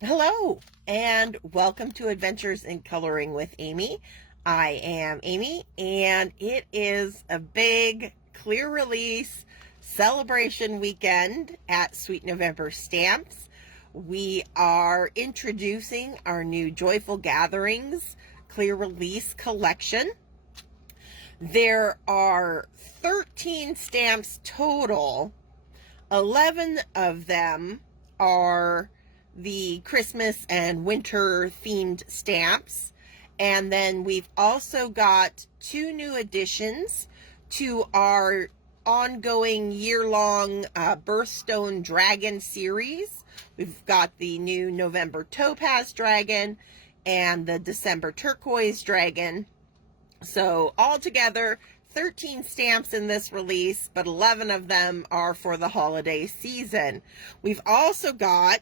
Hello, and welcome to Adventures in Coloring with Amy. I am Amy, and it is a big clear release celebration weekend at Sweet November Stamps. We are introducing our new Joyful Gatherings clear release collection. There are 13 stamps total. 11 of them are the Christmas and winter themed stamps. And then we've also got two new additions to our ongoing year-long Birthstone Dragon series. We've got the new November Topaz Dragon and the December Turquoise Dragon. So altogether, 13 stamps in this release, but 11 of them are for the holiday season. We've also got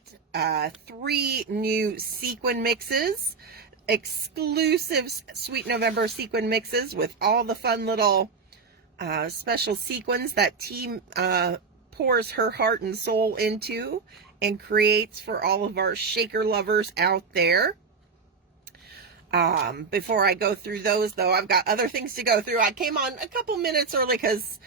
3 new sequin mixes, exclusive Sweet November sequin mixes with all the fun little special sequins that team pours her heart and soul into and creates for all of our shaker lovers out there. Before I go through those, though, I've got other things to go through. I came on a couple minutes early because,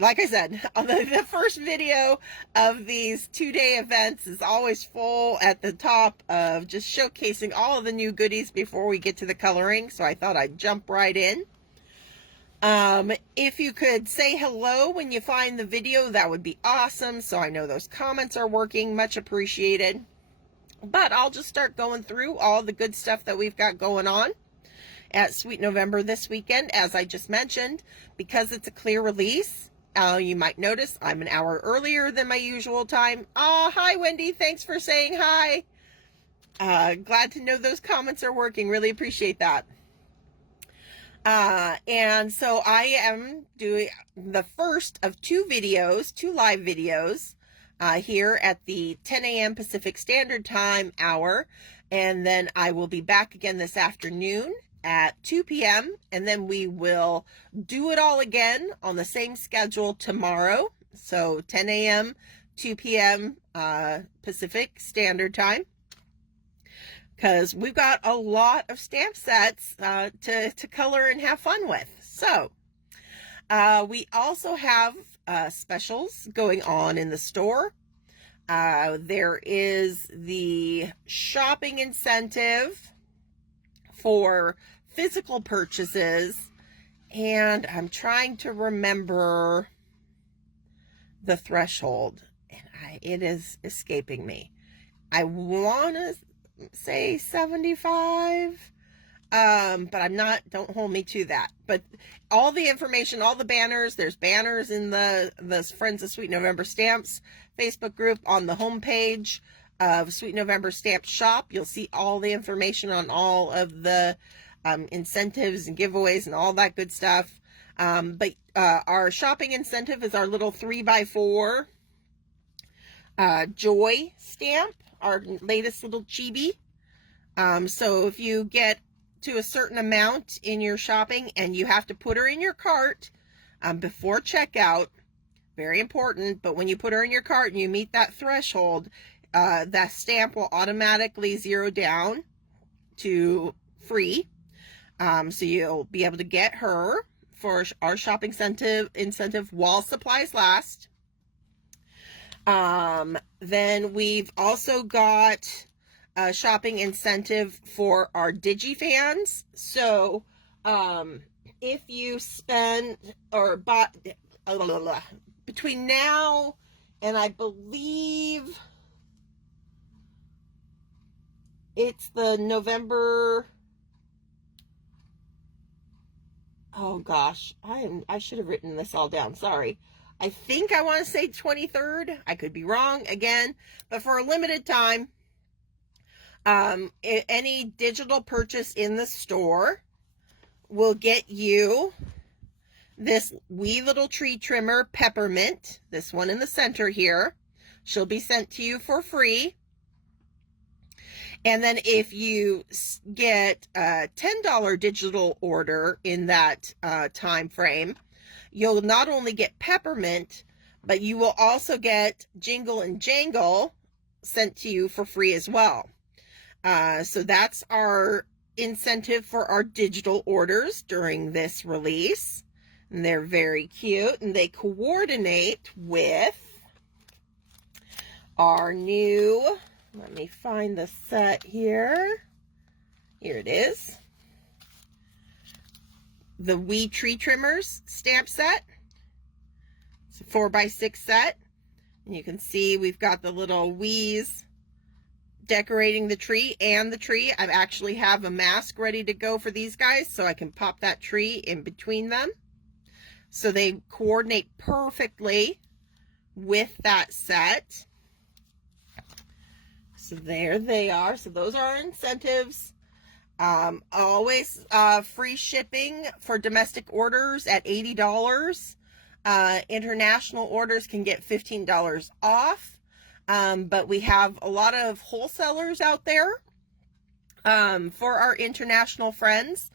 like I said, on the first video of these 2-day events is always full at the top of just showcasing all of the new goodies before we get to the coloring. So I thought I'd jump right in. If you could say hello when you find the video, that would be awesome. So I know those comments are working. Much appreciated. But I'll just start going through all the good stuff that we've got going on at Sweet November this weekend. As I just mentioned, because it's a clear release, you might notice I'm an hour earlier than my usual time. Hi, Wendy. Thanks for saying hi. Glad to know those comments are working. Really appreciate that. And so I am doing the first of 2 live videos, here at the 10 a.m. Pacific Standard Time hour. And then I will be back again this afternoon at 2 p.m. And then we will do it all again on the same schedule tomorrow. So 10 a.m., 2 p.m. Pacific Standard Time. Because we've got a lot of stamp sets to color and have fun with. So we also have specials going on in the store. There is the shopping incentive for physical purchases, and I'm trying to remember the threshold, and it is escaping me. I want to say 75. But I'm not, don't hold me to that. But all the information, all the banners, there's banners in the Friends of Sweet November Stamps Facebook group on the homepage of Sweet November Stamps shop. You'll see all the information on all of the incentives and giveaways and all that good stuff. But our shopping incentive is our little 3x4 Joy stamp, our latest little chibi. So if you get to a certain amount in your shopping and you have to put her in your cart before checkout, very important, but when you put her in your cart and you meet that threshold, that stamp will automatically zero down to free. So you'll be able to get her for our shopping incentive while supplies last. Then we've also got a shopping incentive for our DigiFans. So if you spend or bought between now and I believe it's the November, oh gosh, I should have written this all down, sorry. I think I want to say 23rd. I could be wrong again, but for a limited time, any digital purchase in the store will get you this wee little tree trimmer, Peppermint, this one in the center here. She'll be sent to you for free. And then if you get a $10 digital order in that time frame, you'll not only get Peppermint, but you will also get Jingle and Jangle sent to you for free as well. So that's our incentive for our digital orders during this release. And they're very cute, and they coordinate with our new, let me find the set here. Here it is. The Wee Tree Trimmers stamp set. It's a 4x6 set. And you can see we've got the little wees decorating the tree and the tree. I actually have a mask ready to go for these guys, so I can pop that tree in between them. So they coordinate perfectly with that set. So there they are. So those are our incentives. Always free shipping for domestic orders at $80. International orders can get $15 off. But we have a lot of wholesalers out there for our international friends.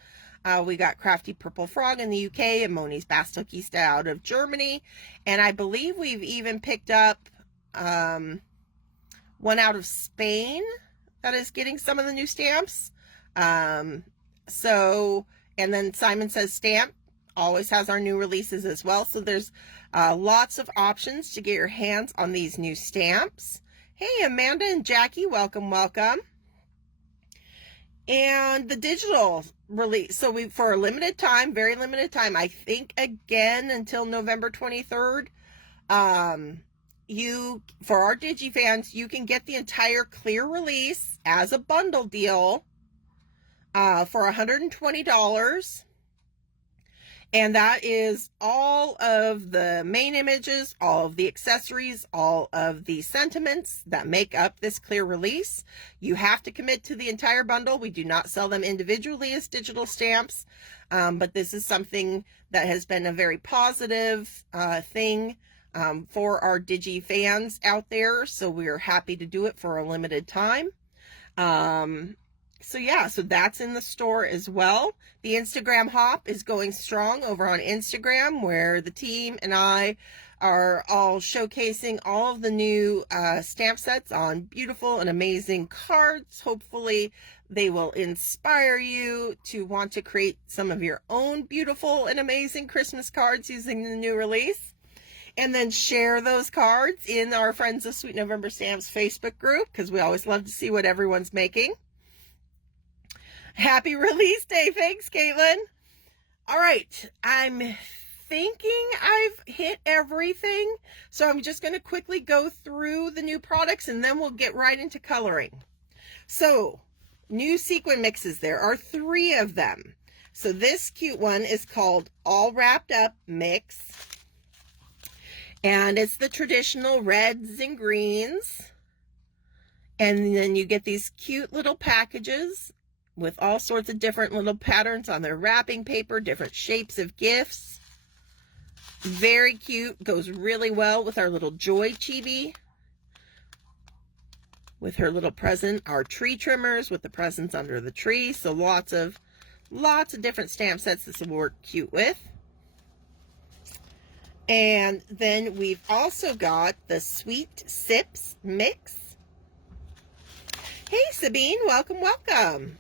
We got Crafty Purple Frog in the UK and Moni's Bastelkiste out of Germany. And I believe we've even picked up one out of Spain that is getting some of the new stamps. And then Simon Says Stamp always has our new releases as well. So there's lots of options to get your hands on these new stamps. Hey, Amanda and Jackie, welcome, welcome. And the digital release, so for a limited time, very limited time, I think again until November 23rd, for our Digi fans, you can get the entire clear release as a bundle deal for $120. And that is all of the main images, all of the accessories, all of the sentiments that make up this clear release. You have to commit to the entire bundle. We do not sell them individually as digital stamps, but this is something that has been a very positive thing for our Digi fans out there. So we're happy to do it for a limited time. So yeah, so that's in the store as well. The Instagram hop is going strong over on Instagram, where the team and I are all showcasing all of the new stamp sets on beautiful and amazing cards. Hopefully they will inspire you to want to create some of your own beautiful and amazing Christmas cards using the new release. And then share those cards in our Friends of Sweet November Stamps Facebook group, because we always love to see what everyone's making. Happy release day. Thanks, Caitlin. All right. I'm thinking I've hit everything. So I'm just going to quickly go through the new products and then we'll get right into coloring. So new sequin mixes. There are 3 of them. So this cute one is called All Wrapped Up Mix. And it's the traditional reds and greens. And then you get these cute little packages with all sorts of different little patterns on their wrapping paper, different shapes of gifts. Very cute. Goes really well with our little Joy Chibi, with her little present, our tree trimmers with the presents under the tree. So lots of different stamp sets this will work cute with. And then we've also got the Sweet Sips Mix. Hey, Sabine, welcome, welcome.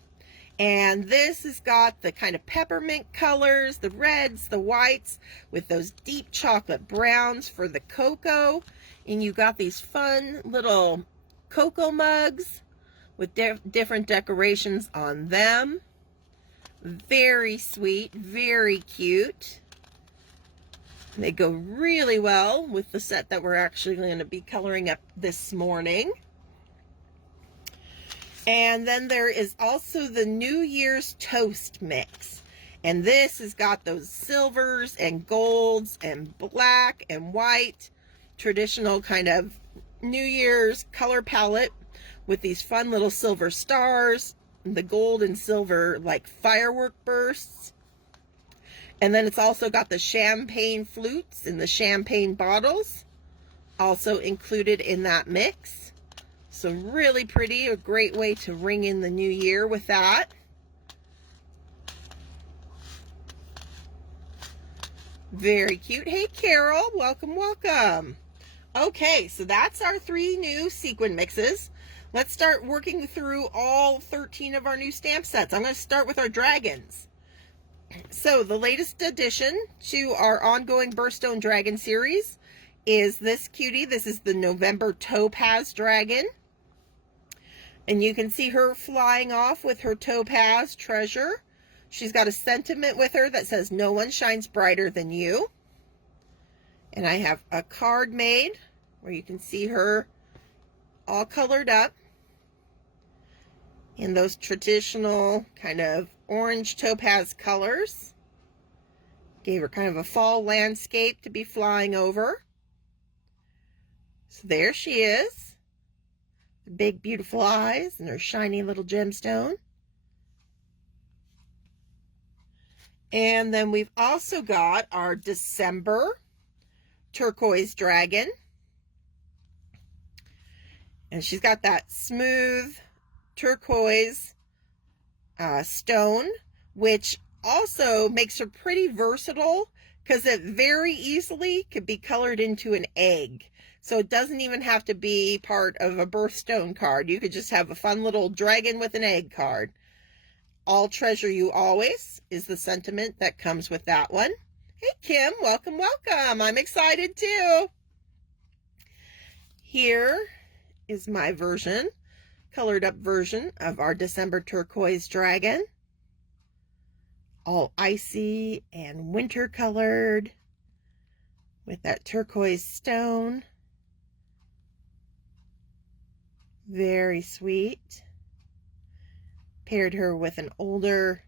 And this has got the kind of peppermint colors, the reds, the whites, with those deep chocolate browns for the cocoa. And you got these fun little cocoa mugs with different decorations on them. Very sweet, very cute. They go really well with the set that we're actually going to be coloring up this morning. And then there is also the New Year's Toast Mix. And this has got those silvers and golds and black and white, traditional kind of New Year's color palette with these fun little silver stars, the gold and silver like firework bursts. And then it's also got the champagne flutes and the champagne bottles also included in that mix. So really pretty, a great way to ring in the new year with that. Very cute. Hey, Carol, welcome, welcome. Okay, so that's our 3 new sequin mixes. Let's start working through all 13 of our new stamp sets. I'm going to start with our dragons. So the latest addition to our ongoing Birthstone Dragon series is this cutie. This is the November Topaz Dragon. And you can see her flying off with her topaz treasure. She's got a sentiment with her that says, "No one shines brighter than you." And I have a card made where you can see her all colored up in those traditional kind of orange topaz colors. Gave her kind of a fall landscape to be flying over. So there she is. The big beautiful eyes and her shiny little gemstone. And then we've also got our December turquoise dragon. And she's got that smooth turquoise stone, which also makes her pretty versatile because it very easily could be colored into an egg. So it doesn't even have to be part of a birthstone card. You could just have a fun little dragon with an egg card. "I'll treasure you always" is the sentiment that comes with that one. Hey Kim, welcome, welcome. I'm excited too. Here is my version, colored up version of our December turquoise dragon. All icy and winter colored with that turquoise stone. Very sweet. Paired her with an older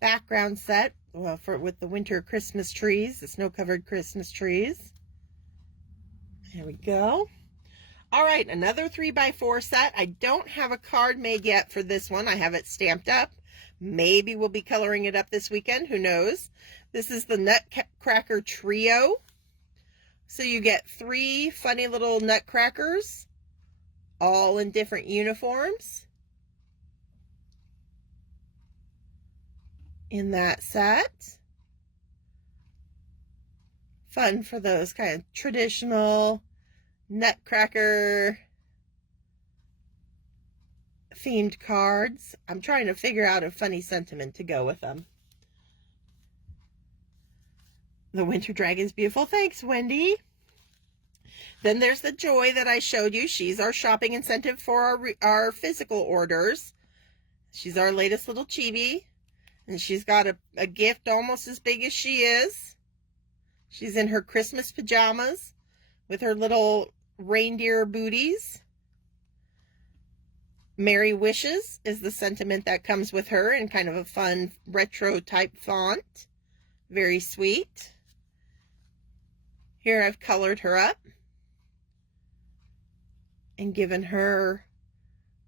background set with the winter Christmas trees, the snow-covered Christmas trees. There we go. All right, another 3x4 set. I don't have a card made yet for this one. I have it stamped up. Maybe we'll be coloring it up this weekend. Who knows? This is the Nutcracker Trio. So you get 3 funny little nutcrackers, all in different uniforms in that set. Fun for those kind of traditional nutcracker themed cards. I'm trying to figure out a funny sentiment to go with them. The winter dragon's beautiful. Thanks, Wendy. Then there's the Joy that I showed you. She's our shopping incentive for our physical orders. She's our latest little chibi. And she's got a gift almost as big as she is. She's in her Christmas pajamas with her little reindeer booties. "Merry Wishes" is the sentiment that comes with her in kind of a fun retro type font. Very sweet. Here I've colored her up and given her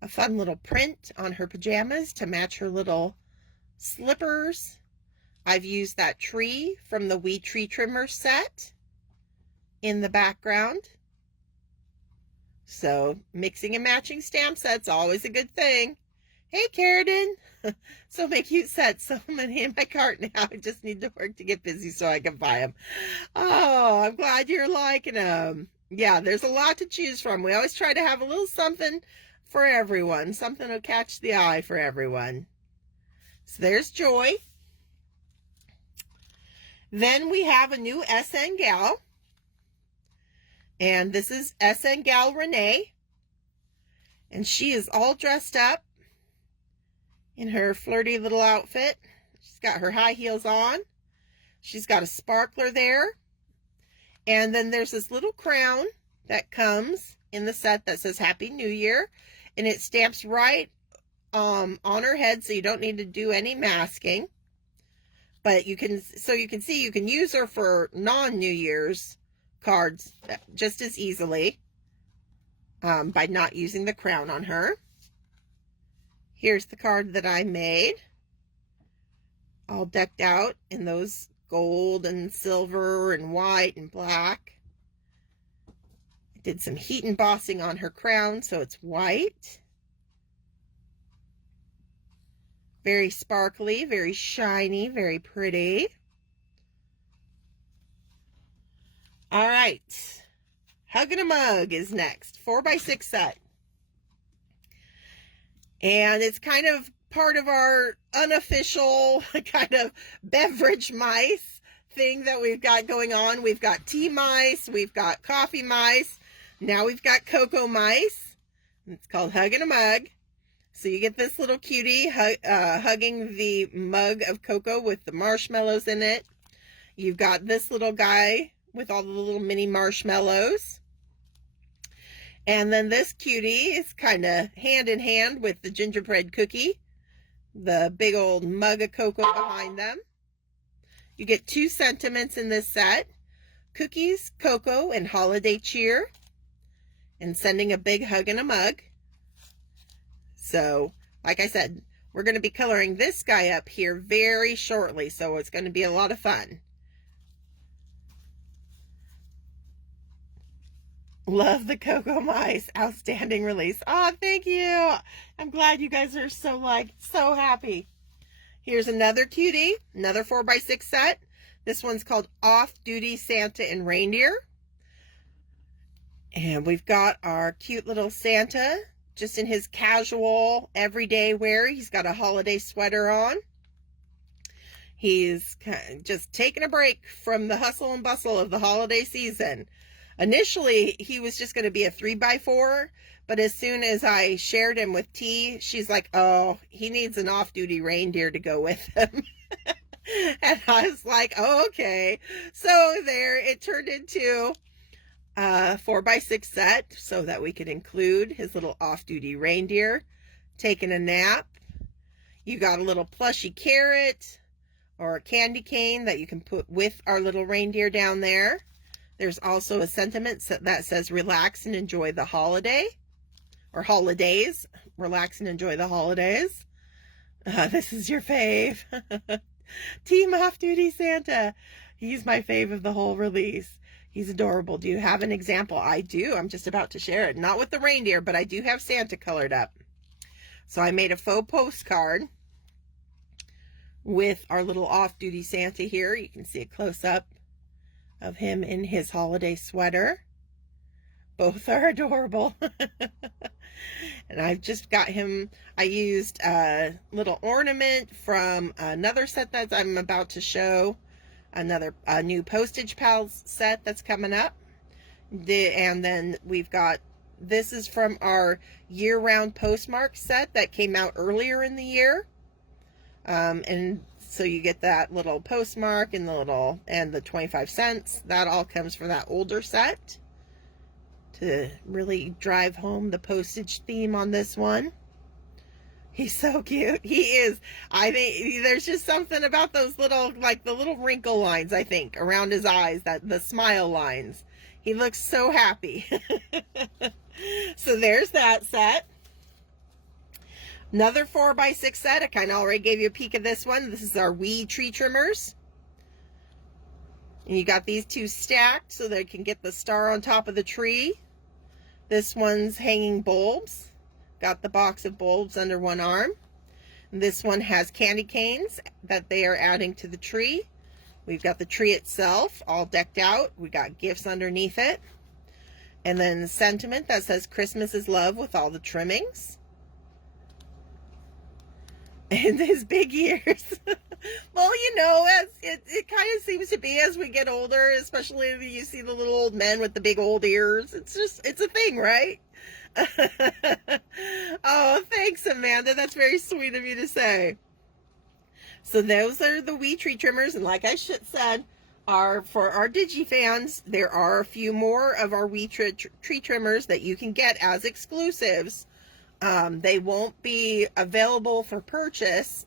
a fun little print on her pajamas to match her little slippers. I've used that tree from the Wee Tree Trimmer set in the background. So mixing and matching stamp sets, always a good thing. Hey, Carradine. So many cute sets. So many in my cart now. I just need to work to get busy so I can buy them. Oh, I'm glad you're liking them. Yeah, there's a lot to choose from. We always try to have a little something for everyone. Something to catch the eye for everyone. So there's Joy. Then we have a new SN gal. And this is SN gal Renee. And she is all dressed up in her flirty little outfit. She's got her high heels on. She's got a sparkler there. And then there's this little crown that comes in the set that says Happy New Year. And it stamps right on her head, so you don't need to do any masking. But you can see you can use her for non-New Year's cards just as easily by not using the crown on her. Here's the card that I made, all decked out in those gold and silver and white and black. I did some heat embossing on her crown so it's white. Very sparkly, very shiny, very pretty. All right, Hug and a Mug is next, 4x6 set. And it's kind of part of our unofficial kind of beverage mice thing that we've got going on. We've got tea mice, we've got coffee mice, now we've got cocoa mice. It's called Hugging a Mug. So you get this little cutie hugging the mug of cocoa with the marshmallows in it. You've got this little guy with all the little mini marshmallows. And then this cutie is kind of hand in hand with the gingerbread cookie, the big old mug of cocoa behind them. You get 2 sentiments in this set: cookies, cocoa, and holiday cheer, and sending a big hug in a mug. So, like I said, we're going to be coloring this guy up here very shortly, so it's going to be a lot of fun. Love the Cocoa Mice. Outstanding release. Oh, thank you. I'm glad you guys are so happy. Here's another cutie, another 4x6 set. This one's called Off-Duty Santa and Reindeer. And we've got our cute little Santa just in his casual everyday wear. He's got a holiday sweater on. He's just taking a break from the hustle and bustle of the holiday season. Initially, he was just going to be a 3x4, but as soon as I shared him with T, she's like, oh, he needs an off-duty reindeer to go with him. And I was like, oh, okay. So there, it turned into a 4x6 set so that we could include his little off-duty reindeer taking a nap. You got a little plushy carrot or a candy cane that you can put with our little reindeer down there. There's also a sentiment that says relax and enjoy the holiday, or holidays. Relax and enjoy the holidays. This is your fave. Team Off-Duty Santa. He's my fave of the whole release. He's adorable. Do you have an example? I do. I'm just about to share it. Not with the reindeer, but I do have Santa colored up. So I made a faux postcard with our little off-duty Santa here. You can see a close-up of him in his holiday sweater. Both are adorable. And I've just got him, I used a little ornament from another set that I'm about to show, a new Postage Pals set that's coming up. And then we've got, this is from our year-round postmark set that came out earlier in the year. And so you get that little postmark and the 25 cents. That all comes from that older set to really drive home the postage theme on this one. He's so cute. He is. I think there's just something about those little, like the little wrinkle lines, I think, around his eyes, that the smile lines. He looks so happy. So there's that set. Another 4x6 set. I kind of already gave you a peek of this one. This is our wee tree trimmers. And you got these 2 stacked so they can get the star on top of the tree. This one's hanging bulbs. Got the box of bulbs under one arm. And this one has candy canes that they are adding to the tree. We've got the tree itself all decked out. We got gifts underneath it. And then the sentiment that says Christmas is love with all the trimmings. And his big ears. Well, you know, as it kind of seems to be as we get older, especially if you see the little old men with the big old ears. It's a thing, right? Oh, thanks, Amanda. That's very sweet of you to say. So those are the wee tree trimmers. And like I said, for our Digi fans, there are a few more of our wee tree trimmers that you can get as exclusives. They won't be available for purchase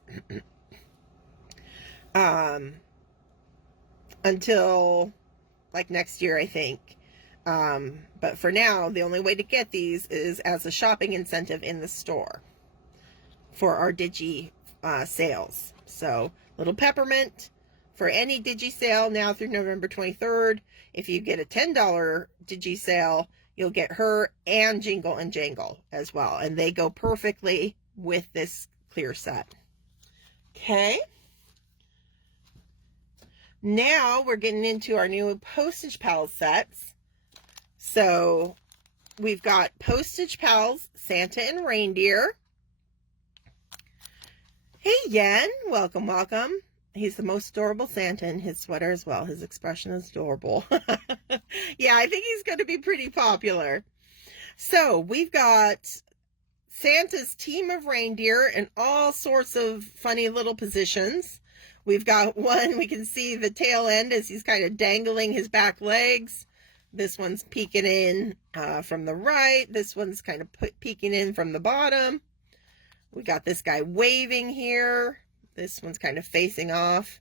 until like next year, I think. But for now, the only way to get these is as a shopping incentive in the store for our Digi sales. So little peppermint for any Digi sale now through November 23rd. If you get a $10 Digi sale, you'll get her and Jingle and Jangle as well. And they go perfectly with this clear set. Okay. Now we're getting into our new Postage Pals sets. So we've got Postage Pals, Santa and Reindeer. Hey Yen, welcome, welcome. He's the most adorable Santa in his sweater as well. His expression is adorable. Yeah, I think he's going to be pretty popular. So we've got Santa's team of reindeer in all sorts of funny little positions. We've got one, we can see the tail end as he's kind of dangling his back legs. This one's peeking in from the right. This one's kind of peeking in from the bottom. We got this guy waving here. This one's kind of facing off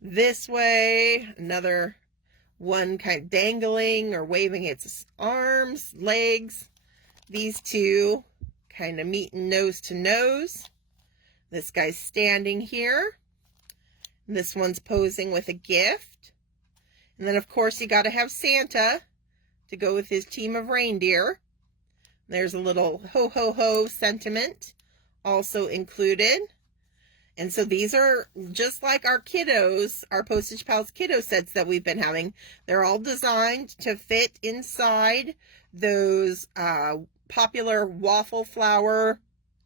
this way. Another one kind of dangling or waving its arms, legs. These two kind of meeting nose to nose. This guy's standing here. This one's posing with a gift. And then, of course, you got to have Santa to go with his team of reindeer. There's a little ho, ho, ho sentiment also included. And so these are just like our kiddos, our Postage Pals kiddo sets that we've been having. They're all designed to fit inside those popular waffle flower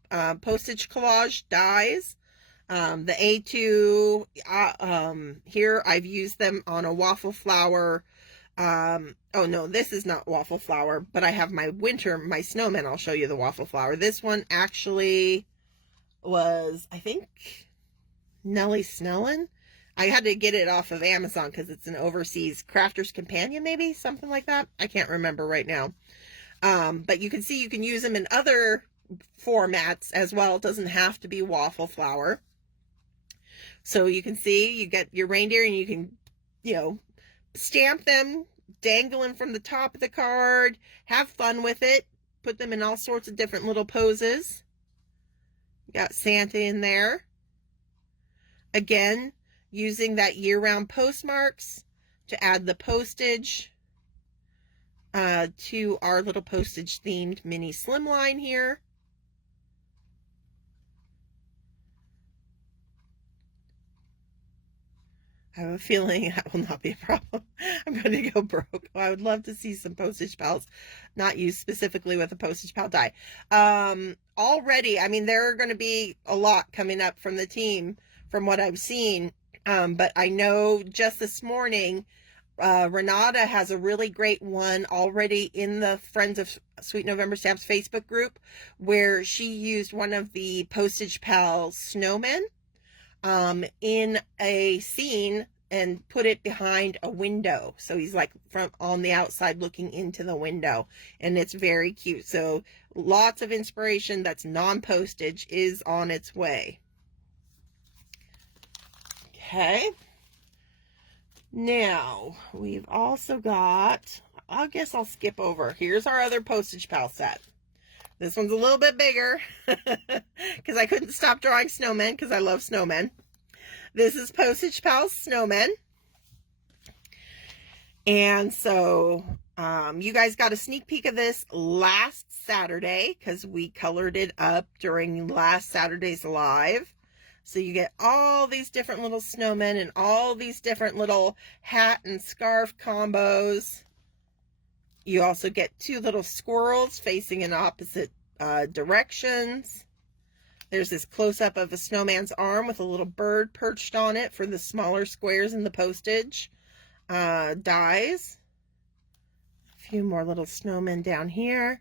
postage collage dies. The A2, here I've used them on a waffle flower. Oh no, this is not waffle flower, but I have my snowman. I'll show you the waffle flower. This one actually was, I think, Nellie Snellen. I had to get it off of Amazon because it's an overseas crafter's companion, maybe something like that. I can't remember right now. But you can see you can use them in other formats as well. It doesn't have to be waffle flower. So you can see you get your reindeer and you can, stamp them dangling from the top of the card, have fun with it, put them in all sorts of different little poses. Got Santa in there. Again, using that year-round postmarks to add the postage to our little postage-themed mini slimline here. I have a feeling that will not be a problem. I'm going to go broke. I would love to see some Postage Pals not used specifically with a Postage Pal die. Already, I mean, there are going to be a lot coming up from the team from what I've seen. But I know just this morning, Renata has a really great one already in the Friends of Sweet November Stamps Facebook group where she used one of the Postage Pal snowmen in a scene and put it behind a window. So he's like from on the outside looking into the window, and it's very cute. So lots of inspiration that's non-postage is on its way. Okay. Now we've also got, I guess I'll skip over. Here's our other Postage Pal set. This one's a little bit bigger because I couldn't stop drawing snowmen because I love snowmen. This is Postage Pals Snowmen. And so you guys got a sneak peek of this last Saturday because we colored it up during last Saturday's live. So you get all these different little snowmen and all these different little hat and scarf combos. You also get two little squirrels facing in opposite directions. There's this close-up of a snowman's arm with a little bird perched on it for the smaller squares in the postage dies. A few more little snowmen down here.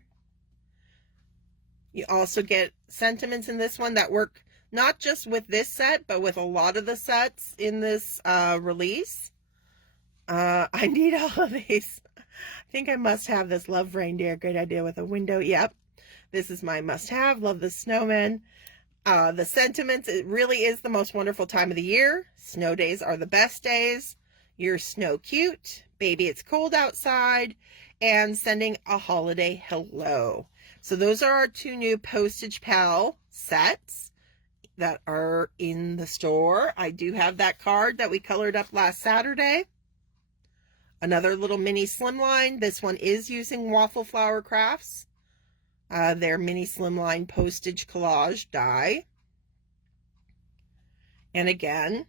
You also get sentiments in this one that work not just with this set, but with a lot of the sets in this release. I need all of these. I think I must have this Love Reindeer. Great idea with a window. Yep. This is my must-have. Love the snowman. The sentiments, it really is the most wonderful time of the year. Snow days are the best days. You're snow cute. Baby, it's cold outside. And sending a holiday hello. So those are our two new Postage Pal sets that are in the store. I do have that card that we colored up last Saturday. Another little mini slimline. This one is using Waffle Flower Crafts. Their mini slimline postage collage die. And again,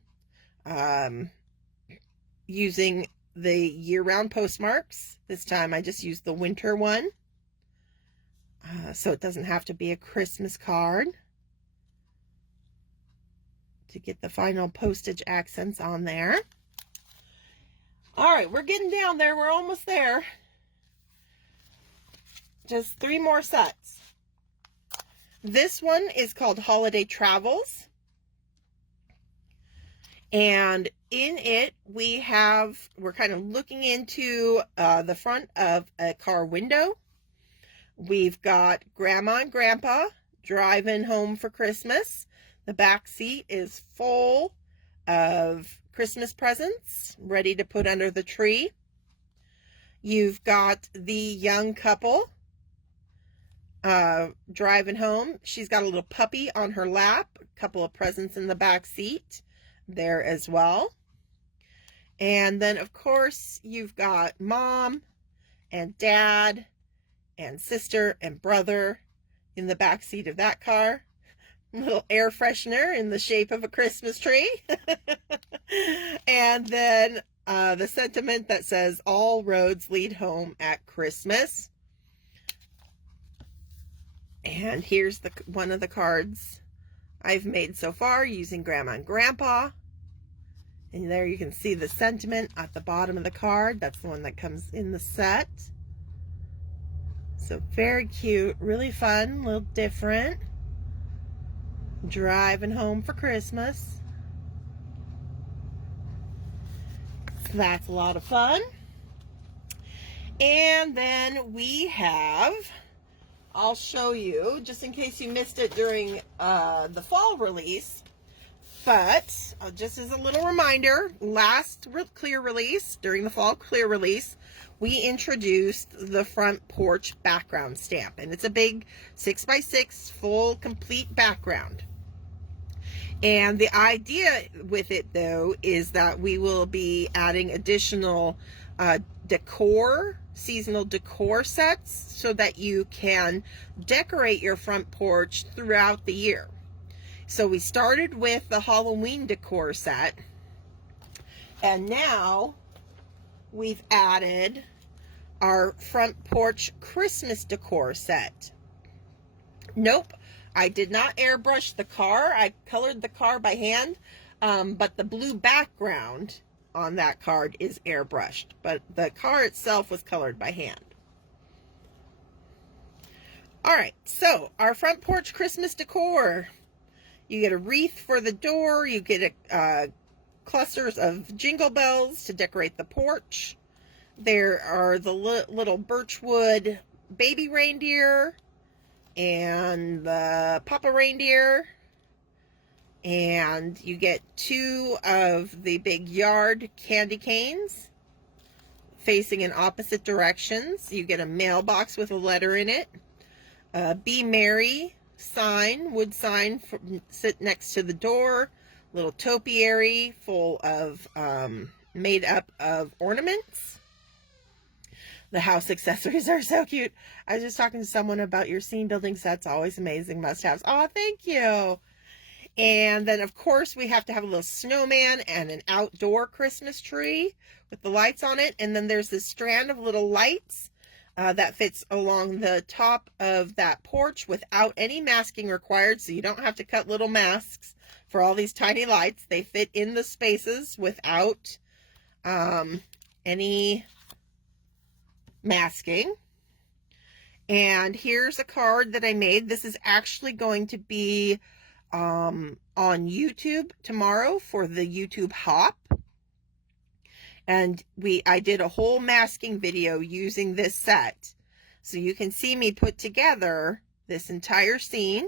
using the year-round postmarks. This time I just used the winter one. So it doesn't have to be a Christmas card. to get the final postage accents on there. All right, we're getting down there. We're almost there. Just 3 more sets. This one is called Holiday Travels. And in it, we're kind of looking into the front of a car window. We've got Grandma and Grandpa driving home for Christmas. The back seat is full of Christmas presents ready to put under the tree. You've got the young couple driving home. She's got a little puppy on her lap, a couple of presents in the back seat there as well. And then, of course, you've got Mom and Dad and sister and brother in the back seat of that car. A little air freshener in the shape of a Christmas tree. And then the sentiment that says, all roads lead home at Christmas. And here's one of the cards I've made so far using Grandma and Grandpa. And there you can see the sentiment at the bottom of the card. That's the one that comes in the set. So very cute, really fun, a little different. Driving home for Christmas. So that's a lot of fun. And then we have, I'll show you, just in case you missed it during the fall release, but just as a little reminder, last clear release, during the fall clear release, we introduced the front porch background stamp. And it's a big 6x6 full complete background. And the idea with it, though, is that we will be adding additional decor, seasonal decor sets, so that you can decorate your front porch throughout the year. So we started with the Halloween decor set, and now we've added our front porch Christmas decor set. Nope, I did not airbrush the car. I colored the car by hand, but the blue background on that card is airbrushed, but the car itself was colored by hand. All right, so our front porch Christmas decor. You get a wreath for the door. You get clusters of jingle bells to decorate the porch. There are the little birchwood baby reindeer and the Papa reindeer. And you get 2 of the big yard candy canes facing in opposite directions. You get a mailbox with a letter in it. Be Merry sign, wood sign, sit next to the door. Little topiary full of made up of ornaments. The house accessories are so cute. I was just talking to someone about your scene building sets. Always amazing must-haves. Oh, thank you. And then, of course, we have to have a little snowman and an outdoor Christmas tree with the lights on it. And then there's this strand of little lights that fits along the top of that porch without any masking required. So you don't have to cut little masks for all these tiny lights. They fit in the spaces without any masking. And here's a card that I made. This is actually going to be on YouTube tomorrow for the YouTube Hop. And I did a whole masking video using this set. So you can see me put together this entire scene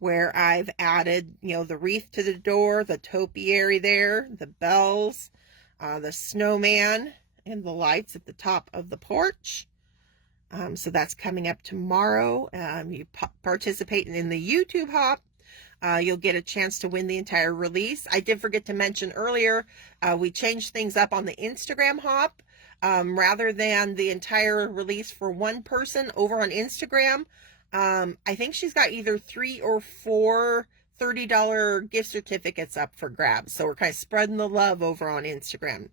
where I've added, the wreath to the door, the topiary there, the bells, the snowman, and the lights at the top of the porch. So that's coming up tomorrow. You participate in the YouTube Hop. You'll get a chance to win the entire release. I did forget to mention earlier, we changed things up on the Instagram Hop. Rather than the entire release for one person over on Instagram, I think she's got either 3 or 4 $30 gift certificates up for grabs. So we're kind of spreading the love over on Instagram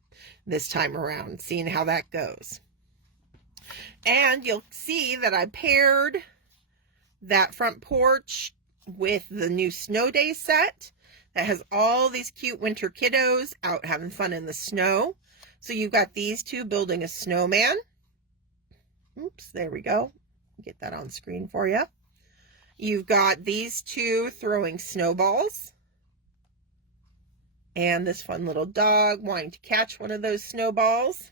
this time around, seeing how that goes. And you'll see that I paired that front porch with the new Snow Day set that has all these cute winter kiddos out having fun in the snow. So you've got these two building a snowman. Oops, there we go. Get that on screen for you. You've got these two throwing snowballs. And this fun little dog wanting to catch one of those snowballs.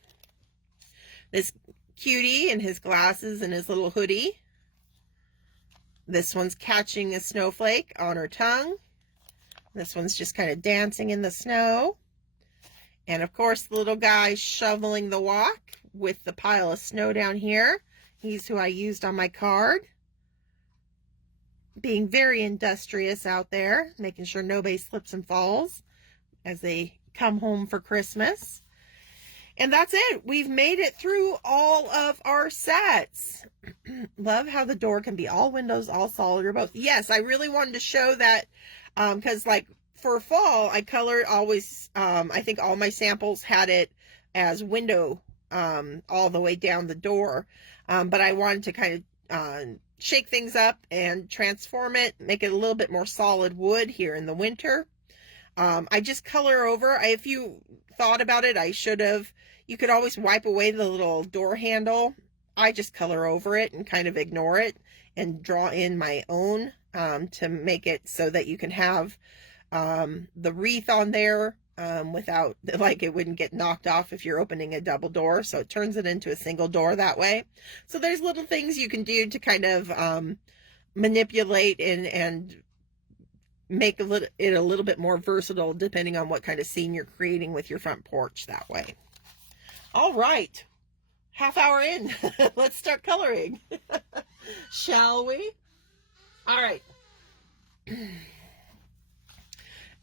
This cutie in his glasses and his little hoodie. This one's catching a snowflake on her tongue. This one's just kind of dancing in the snow. And of course, the little guy shoveling the walk with the pile of snow down here. He's who I used on my card. Being very industrious out there, making sure nobody slips and falls as they come home for Christmas. And that's it. We've made it through all of our sets. Love how the door can be all windows, all solid, or both. Yes, I really wanted to show that because like for fall, I colored always, I think all my samples had it as window all the way down the door. But I wanted to kind of shake things up and transform it, make it a little bit more solid wood here in the winter. I just color over. If you thought about it, I should have. You could always wipe away the little door handle. I just color over it and kind of ignore it and draw in my own to make it so that you can have the wreath on there without, like, it wouldn't get knocked off if you're opening a double door. So it turns it into a single door that way. So there's little things you can do to kind of manipulate and make it a little bit more versatile depending on what kind of scene you're creating with your front porch that way. All right, half hour in. Let's start coloring. Shall we? All right.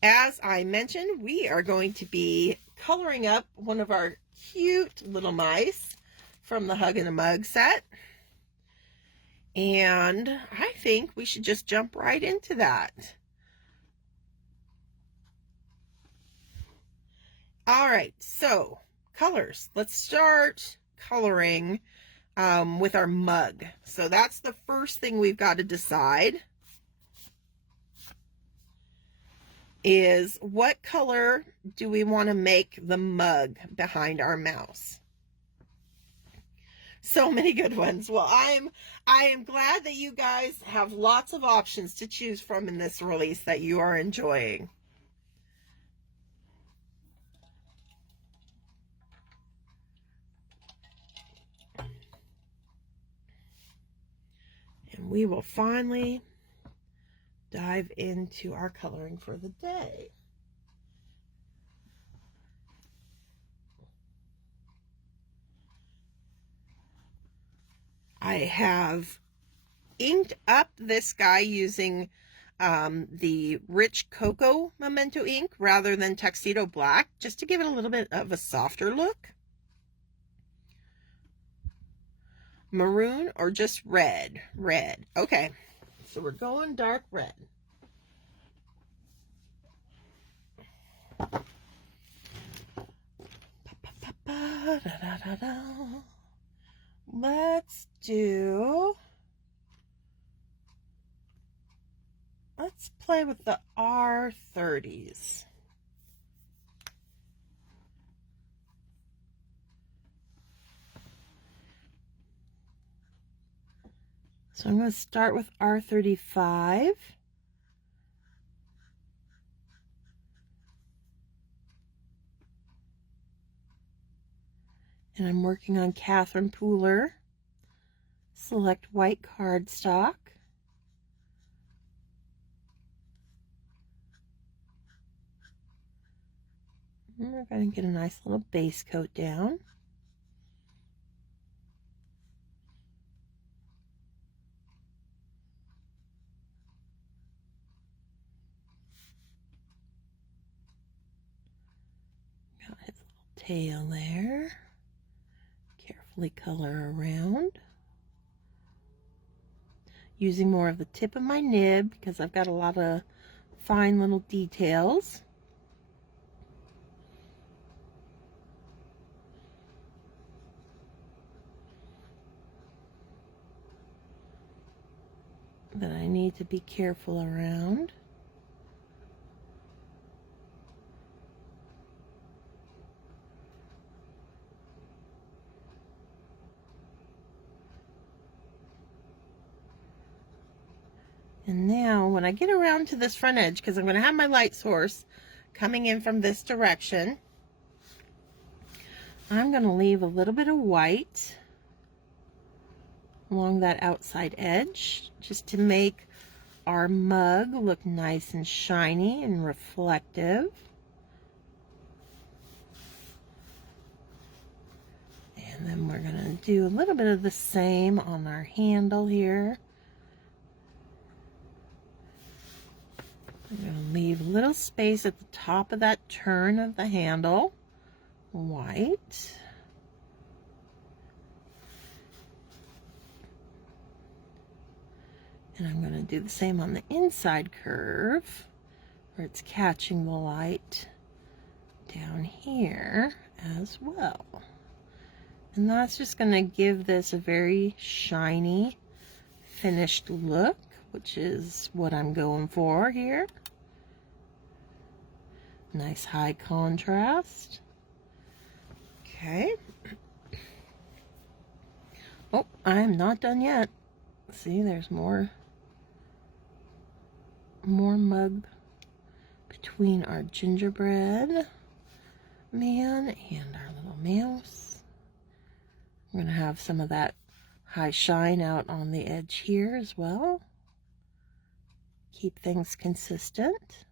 As I mentioned, we are going to be coloring up one of our cute little mice from the Hug and a Mug set. And I think we should just jump right into that. All right, so colors. Let's start coloring with our mug. So that's the first thing we've got to decide is what color do we want to make the mug behind our mouse? So many good ones. Well, I am glad that you guys have lots of options to choose from in this release that you are enjoying. And we will finally dive into our coloring for the day. I have inked up this guy using the rich cocoa memento ink rather than tuxedo black, just to give it a little bit of a softer look. Maroon or just red? Red. Okay, so we're going dark red. Let's play with the R30s. So I'm going to start with R35. And I'm working on Catherine Pooler. Select white cardstock. And we're going to get a nice little base coat down. Got his little tail there. Carefully color around. Using more of the tip of my nib because I've got a lot of fine little details. That I need to be careful around. And now when I get around to this front edge, because I'm going to have my light source coming in from this direction, I'm going to leave a little bit of white along that outside edge just to make our mug look nice and shiny and reflective. And then we're going to do a little bit of the same on our handle here. I'm going to leave a little space at the top of that turn of the handle, white. And I'm going to do the same on the inside curve, where it's catching the light down here as well. And that's just going to give this a very shiny, finished look, which is what I'm going for here. Nice high contrast. Okay. Oh, I'm not done yet. See, there's more mug between our gingerbread man and our little mouse. I'm going to have some of that high shine out on the edge here as well. Keep things consistent.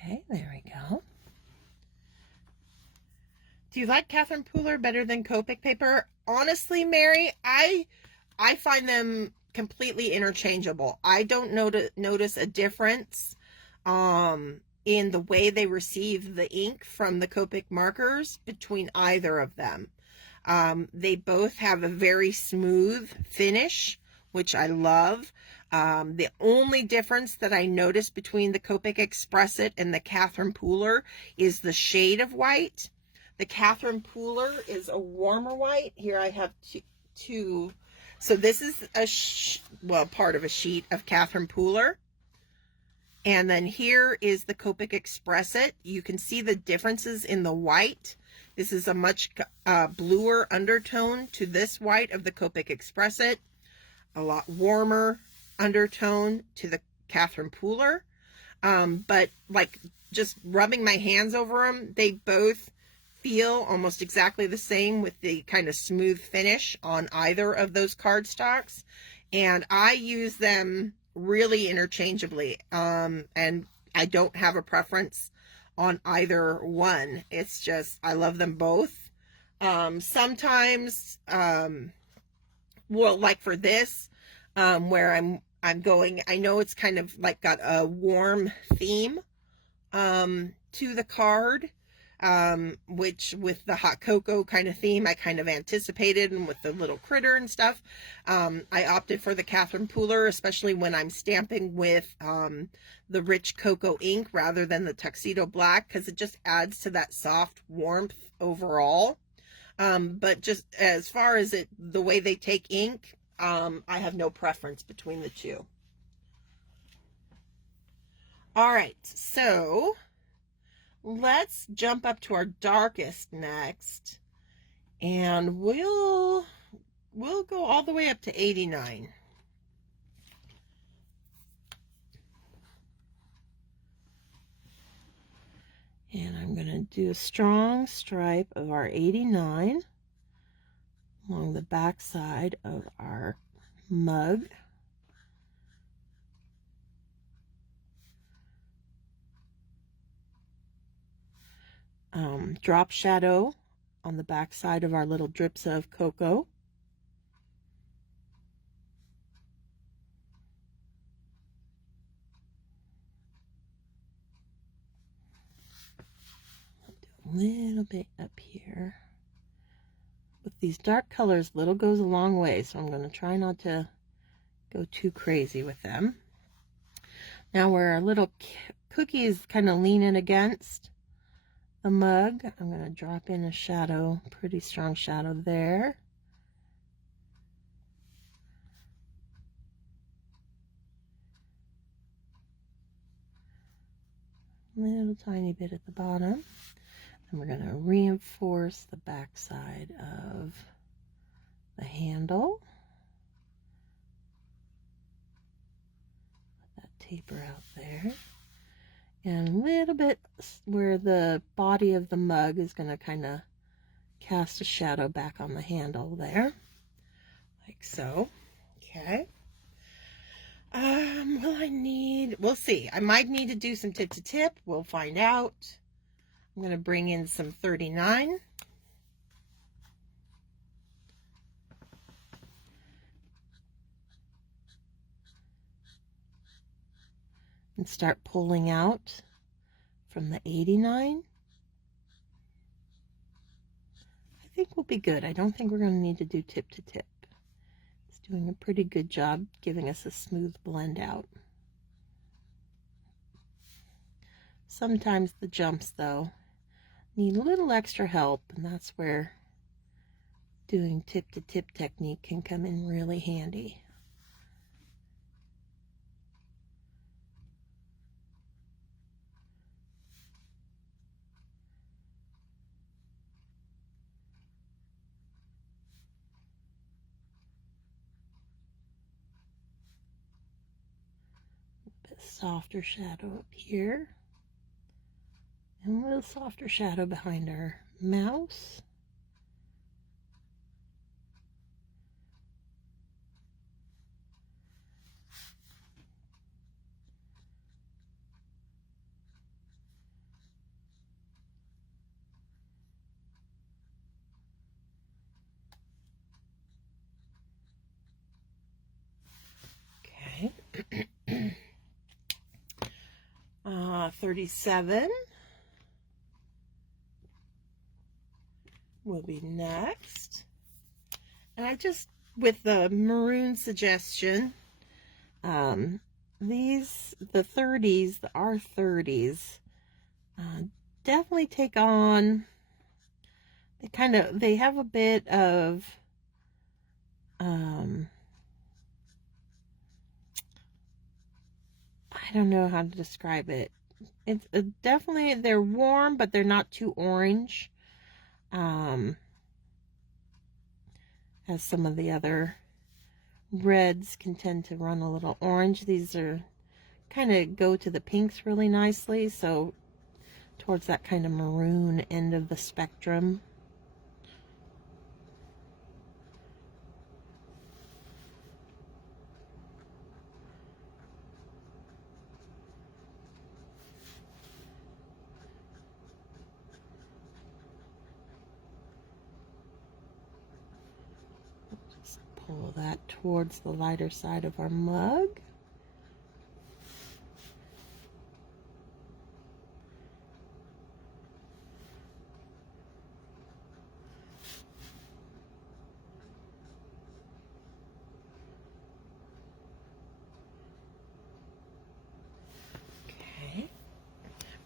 Okay, there we go. Do you like Catherine Pooler better than Copic paper? Honestly, Mary, I find them completely interchangeable. I don't notice a difference in the way they receive the ink from the Copic markers between either of them. They both have a very smooth finish, which I love. The only difference that I notice between the Copic Express It and the Catherine Pooler is the shade of white. The Catherine Pooler is a warmer white. Here I have two. So this is part of a sheet of Catherine Pooler. And then here is the Copic Express It. You can see the differences in the white. This is a much bluer undertone to this white of the Copic Express It. A lot warmer undertone to the Catherine Pooler. But like just rubbing my hands over them, they both feel almost exactly the same with the kind of smooth finish on either of those cardstocks. And I use them really interchangeably. And I don't have a preference on either one. It's just, I love them both. Sometimes, well, like for this, where I'm going, I know it's kind of like got a warm theme, to the card, which with the hot cocoa kind of theme, I kind of anticipated, and with the little critter and stuff, I opted for the Catherine Pooler, especially when I'm stamping with, the rich cocoa ink rather than the tuxedo black, because it just adds to that soft warmth overall. But just as far as the way they take ink, I have no preference between the two. All right, so let's jump up to our darkest next, and we'll go all the way up to 89. And I'm going to do a strong stripe of our 89 along the back side of our mug. Drop shadow on the back side of our little drips of cocoa. A little bit up here. With these dark colors, little goes a long way, so I'm going to try not to go too crazy with them. Now where our little cookie is kind of leaning against the mug, I'm going to drop in a shadow, pretty strong shadow there. Little tiny bit at the bottom. And we're going to reinforce the back side of the handle. Let that taper out there. And a little bit where the body of the mug is going to kind of cast a shadow back on the handle there, like so. Okay. We'll see. I might need to do some tip to tip. We'll find out. I'm going to bring in some 39. And start pulling out from the 89. I think we'll be good. I don't think we're going to need to do tip to tip. It's doing a pretty good job giving us a smooth blend out. Sometimes the jumps, though, need a little extra help, and that's where doing tip to tip technique can come in really handy. Softer shadow up here, and a little softer shadow behind our mouse. Okay. 37 will be next. And I just, with the maroon suggestion, the 30s, the R30s, definitely take on, they have a bit of, I don't know how to describe it. It's definitely, they're warm, but they're not too orange. As some of the other reds can tend to run a little orange. These are kind of go to the pinks really nicely, so towards that kind of maroon end of the spectrum. Just pull that towards the lighter side of our mug.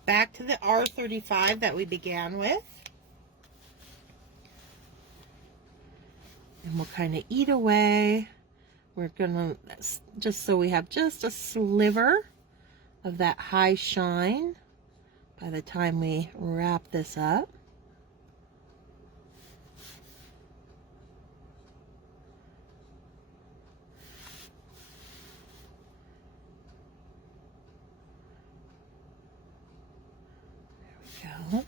Back to the R35 that we began with. And we'll kind of eat away. We're gonna, just so we have just a sliver of that high shine by the time we wrap this up. There we go.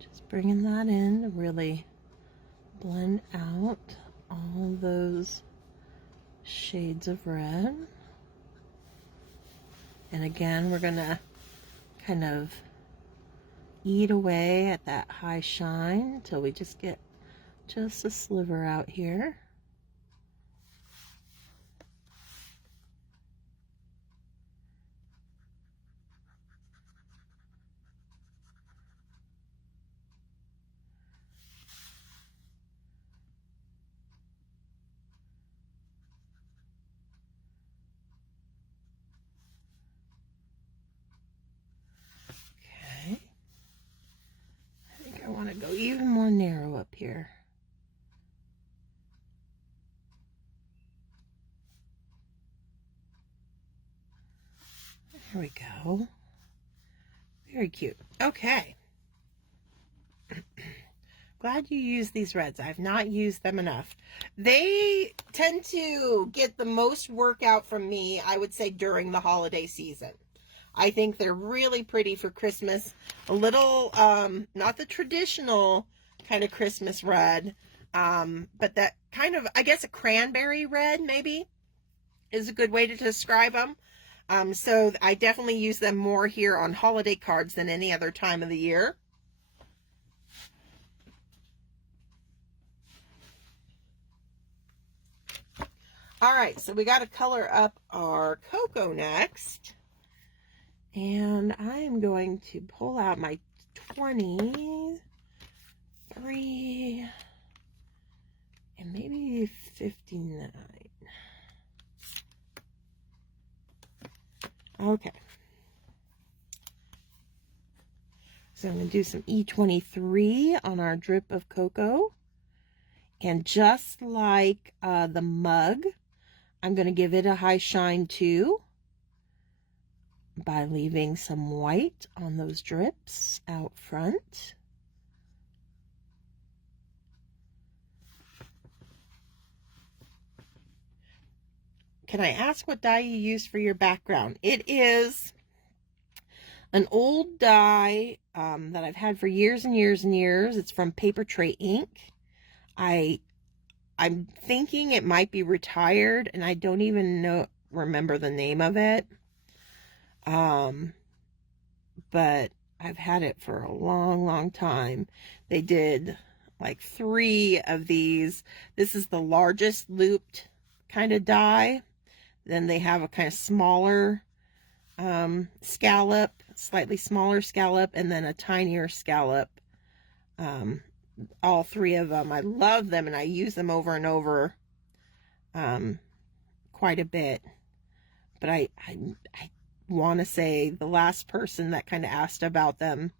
Just bringing that in to really blend out all those shades of red. And again, we're gonna kind of eat away at that high shine until we just get just a sliver out here. I want to go even more narrow up here. There we go. Very cute. Okay. Glad you use these reds. I've not used them enough. They tend to get the most work out from me, I would say, during the holiday season. I think they're really pretty for Christmas. A little, not the traditional kind of Christmas red, but that kind of, I guess, a cranberry red, maybe, is a good way to describe them. So I definitely use them more here on holiday cards than any other time of the year. All right, so we got to color up our cocoa next. And I'm going to pull out my 23 and maybe 59. Okay. So I'm going to do some E23 on our drip of cocoa. And just like the mug, I'm going to give it a high shine too by leaving some white on those drips out front. Can I ask what dye you use for your background? It is an old dye that I've had for years and years and years. It's from Paper Tray Ink. I'm thinking it might be retired, and I don't even remember the name of it. But I've had it for a long, long time. They did like 3 of these. This is the largest looped kind of die. Then they have a kind of smaller scallop, slightly smaller scallop, and then a tinier scallop. All 3 of them. I love them, and I use them over and over quite a bit. But I want to say the last person that kind of asked about them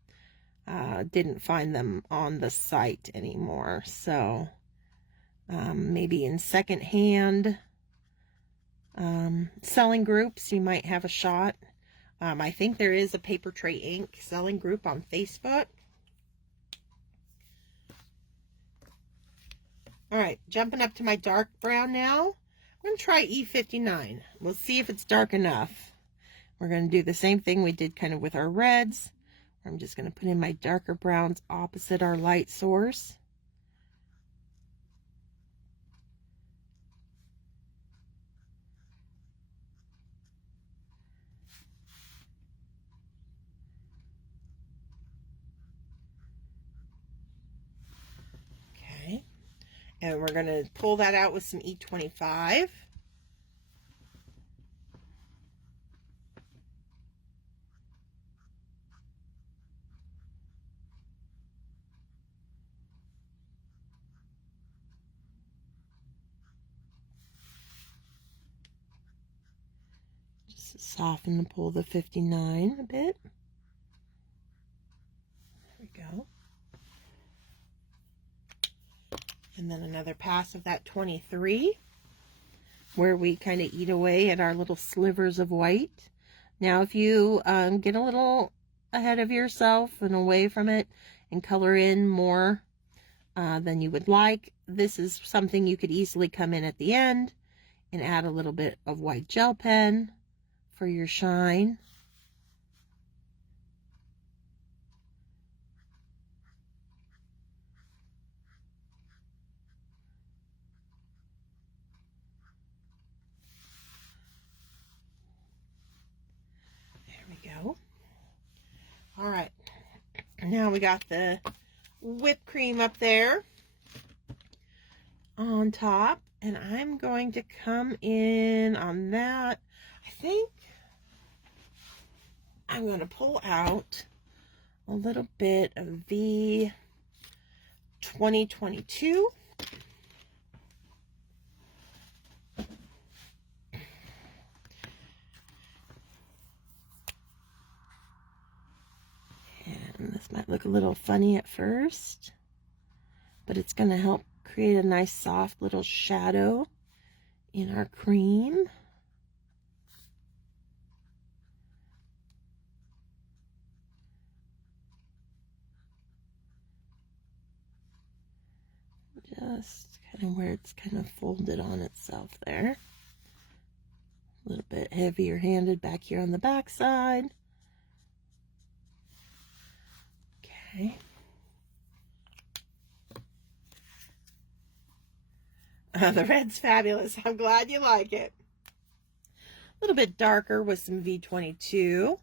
didn't find them on the site anymore. So maybe in secondhand selling groups, you might have a shot. I think there is a Paper Tray Ink selling group on Facebook. All right, jumping up to my dark brown now. I'm going to try E59. We'll see if it's dark enough. We're going to do the same thing we did kind of with our reds. I'm just going to put in my darker browns opposite our light source. Okay. And we're going to pull that out with some E25. Just soften and pull the 59 a bit. There we go. And then another pass of that 23, where we kind of eat away at our little slivers of white. Now, if you get a little ahead of yourself and away from it and color in more than you would like, this is something you could easily come in at the end and add a little bit of white gel pen for your shine. Go. All right, now we got the whipped cream up there on top, and I'm going to come in on that. I think I'm going to pull out a little bit of the 2022. And this might look a little funny at first, but it's going to help create a nice soft little shadow in our cream. Just kind of where it's kind of folded on itself there. A little bit heavier handed back here on the back side. Okay. The red's fabulous. I'm glad you like it. A little bit darker with some V22.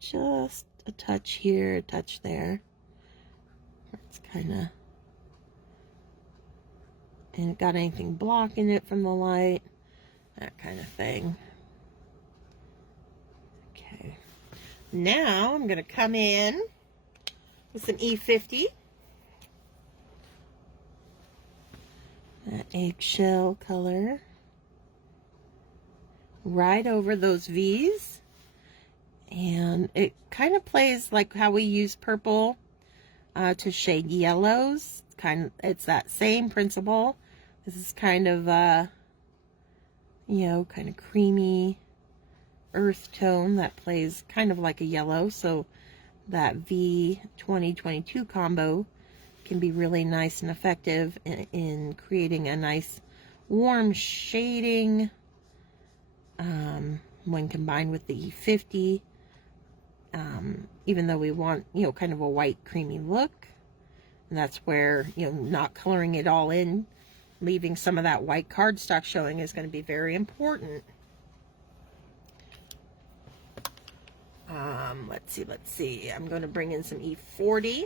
Just a touch here, a touch there. It's kind of, and got anything blocking it from the light, that kind of thing. Okay. Now I'm going to come in with some E50. That eggshell color. Right over those V's. And it kind of plays like how we use purple to shade yellows. It's that same principle. This is kind of you know, kind of creamy earth tone that plays kind of like a yellow. So that V2022 combo can be really nice and effective in creating a nice warm shading when combined with the E50. Even though we want, you know, kind of a white creamy look, and that's where, you know, not coloring it all in, leaving some of that white cardstock showing is going to be very important. Let's see. I'm going to bring in some E40.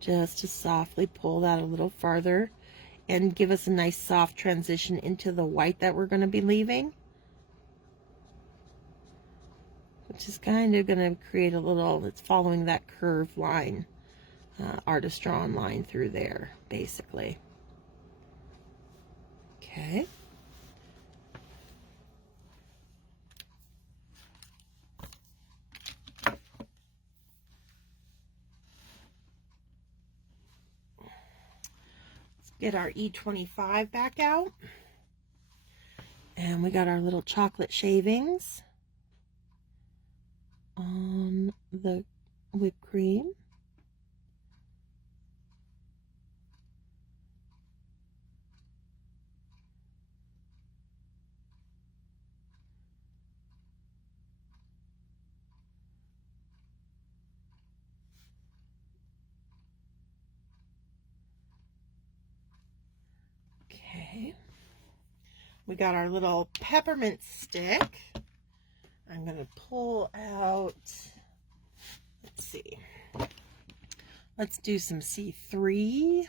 Just to softly pull that a little farther and give us a nice soft transition into the white that we're going to be leaving, which is kind of going to create a little, it's following that curved line, artist drawn line through there, basically. Okay. Get our E25 back out. And we got our little chocolate shavings on the whipped cream. Okay. We got our little peppermint stick. I'm going to pull out, let's see, let's do some C3.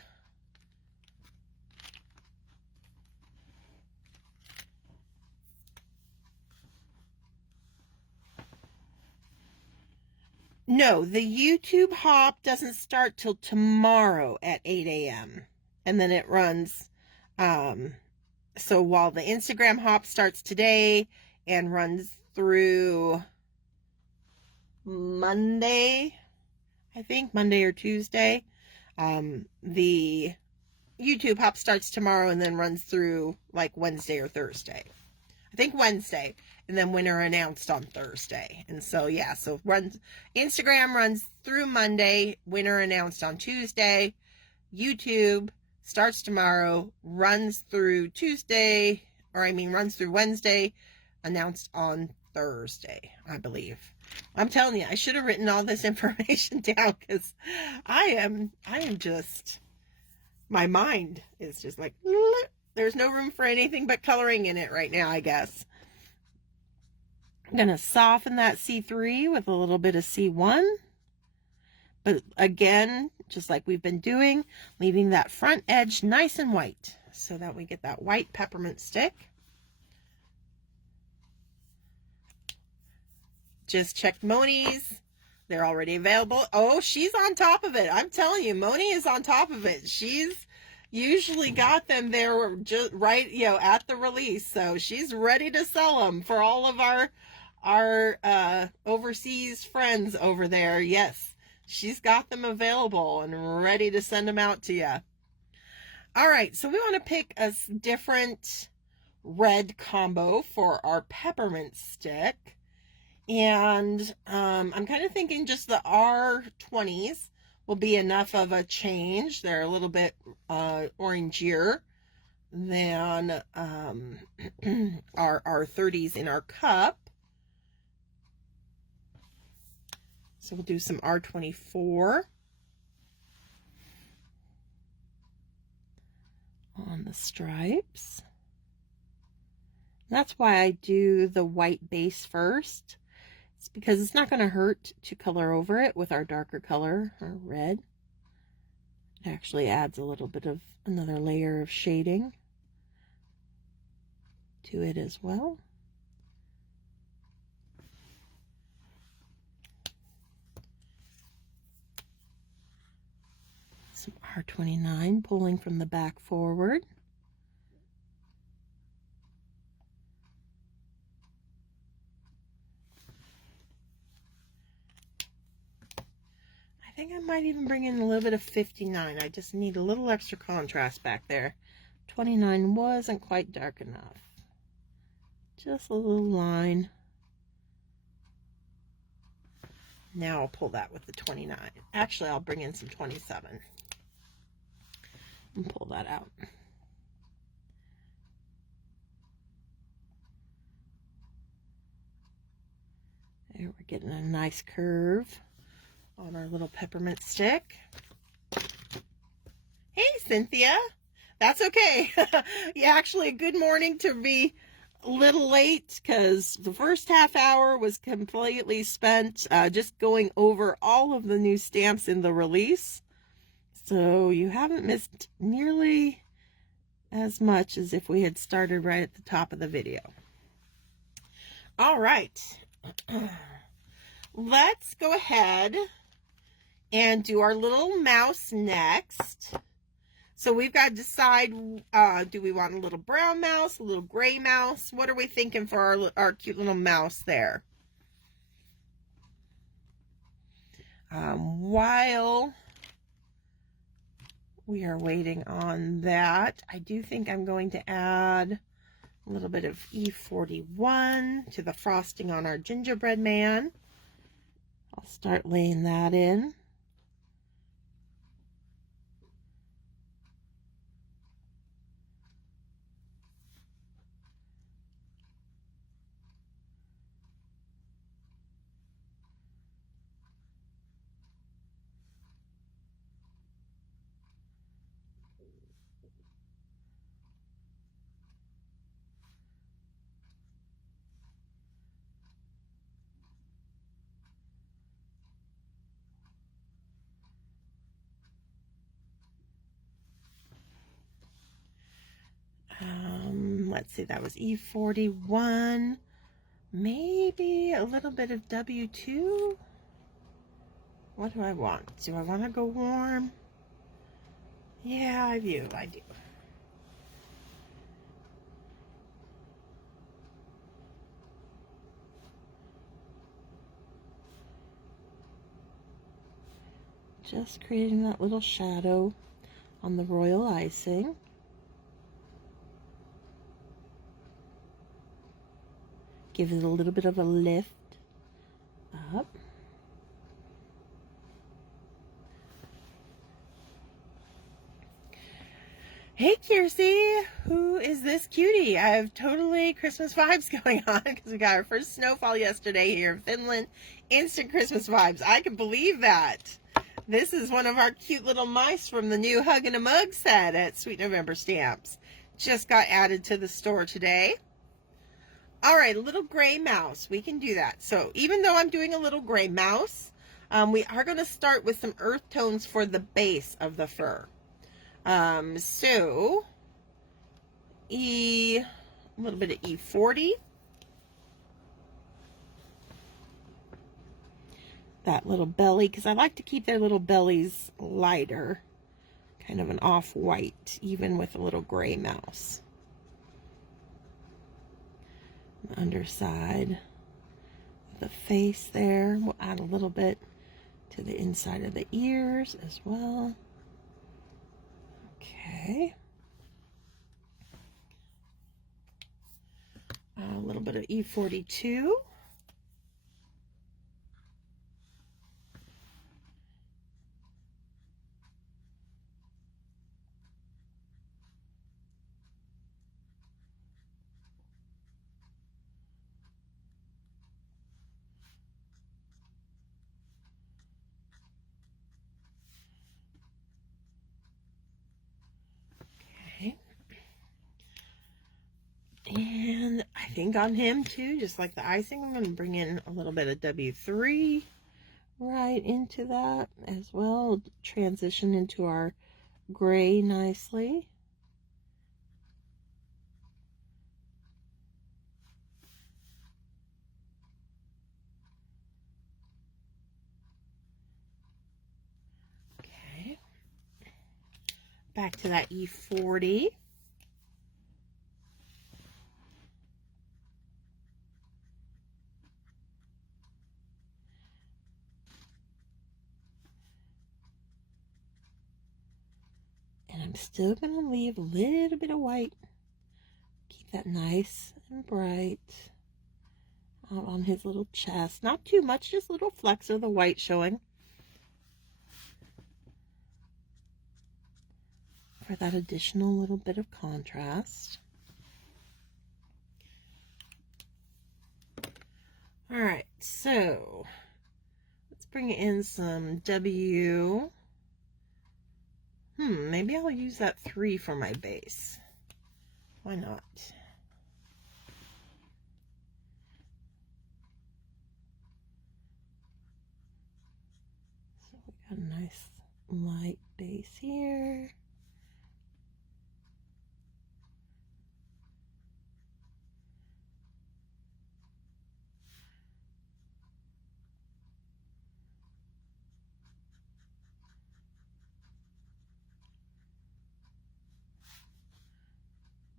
No, the YouTube hop doesn't start till tomorrow at 8 a.m. and then it runs, so while the Instagram hop starts today and runs through Monday, I think Monday or Tuesday, the YouTube hop starts tomorrow and then runs through like Wednesday or Thursday. I think Wednesday, and then winner announced on Thursday. And so yeah, so Instagram runs through Monday, winner announced on Tuesday. YouTube starts tomorrow, runs through Tuesday, or I mean runs through Wednesday, announced on Thursday, I believe. I'm telling you, I should have written all this information down because I am just, my mind is just like, there's no room for anything but coloring in it right now, I guess. I'm going to soften that C3 with a little bit of C1. But again, just like we've been doing, leaving that front edge nice and white so that we get that white peppermint stick. Just checked Moni's. They're already available. Oh, she's on top of it. I'm telling you, Moni is on top of it. She's usually got them there just right, you know, at the release. So she's ready to sell them for all of our overseas friends over there. Yes, she's got them available and ready to send them out to you. All right, so we want to pick a different red combo for our peppermint stick. And I'm kind of thinking just the R20s will be enough of a change. They're a little bit orangier than our R30s in our cup. So we'll do some R24 on the stripes. That's why I do the white base first. It's because it's not going to hurt to color over it with our darker color, our red. It actually adds a little bit of another layer of shading to it as well. Some R29 pulling from the back forward. I think I might even bring in a little bit of 59. I just need a little extra contrast back there. 29 wasn't quite dark enough. Just a little line. Now I'll pull that with the 29. Actually, I'll bring in some 27 and pull that out. There, we're getting a nice curve on our little peppermint stick. Hey, Cynthia. That's okay. Yeah, actually, good morning to be a little late because the first half hour was completely spent just going over all of the new stamps in the release. So you haven't missed nearly as much as if we had started right at the top of the video. All right. Let's go ahead and do our little mouse next. So we've got to decide, do we want a little brown mouse, a little gray mouse? What are we thinking for our cute little mouse there? While we are waiting on that, I do think I'm going to add a little bit of E41 to the frosting on our gingerbread man. I'll start laying that in. Let's see, that was E41. Maybe a little bit of W2. What do I want? Do I want to go warm? Yeah, I do. Just creating that little shadow on the royal icing. Give it a little bit of a lift up. Hey, Kiersey, who is this cutie? I have totally Christmas vibes going on because we got our first snowfall yesterday here in Finland. Instant Christmas vibes. I can believe that. This is one of our cute little mice from the new Hug and a Mug set at Sweet November Stamps. Just got added to the store today. All right, a little gray mouse. We can do that. So even though I'm doing a little gray mouse, we are going to start with some earth tones for the base of the fur. So a little bit of E40. That little belly, because I like to keep their little bellies lighter. Kind of an off-white, even with a little gray mouse. Underside, the face there, we'll add a little bit to the inside of the ears as well. Okay. A little bit of E42. Okay. And I think on him too, just like the icing, I'm going to bring in a little bit of W3 right into that as well. Transition into our gray nicely. Okay. Back to that E40. And I'm still going to leave a little bit of white. Keep that nice and bright out on his little chest. Not too much, just little flecks of the white showing. For that additional little bit of contrast. All right, so let's bring in some W. Maybe I'll use that 3 for my base. Why not? So we got a nice light base here.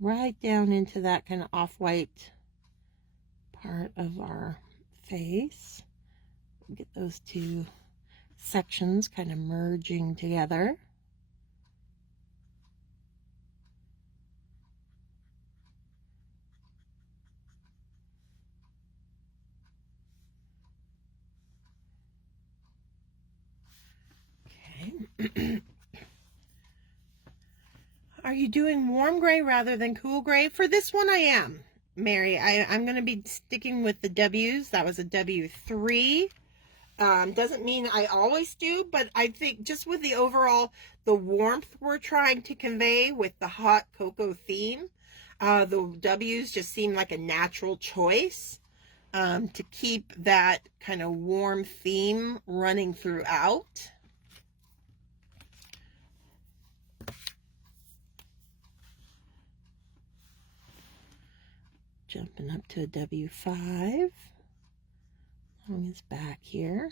Right down into that kind of off-white part of our face. Get those two sections kind of merging together. Okay. Are you doing warm gray rather than cool gray? For this one I am, Mary. I'm going to be sticking with the W's. That was a W3. Doesn't mean I always do, but I think just with the overall, the warmth we're trying to convey with the hot cocoa theme, the W's just seem like a natural choice to keep that kind of warm theme running throughout. Jumping up to a W5 along his back here.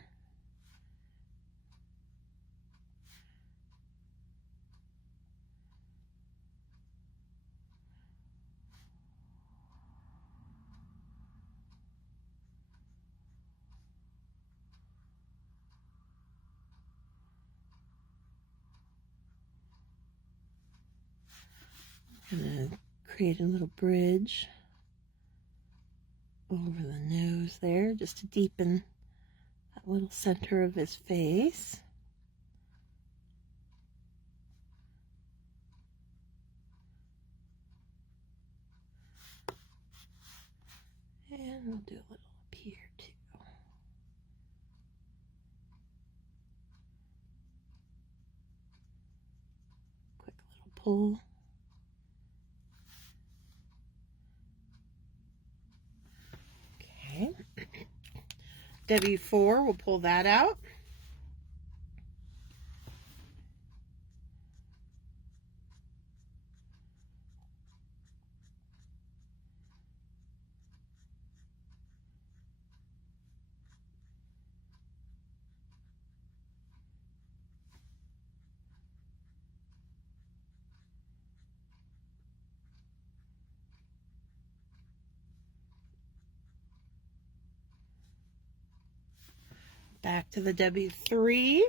I'm going to create a little bridge over the nose there, just to deepen that little center of his face. And we'll do a little up here too. Quick little pull. Okay. W4, we'll pull that out. Back to the W3.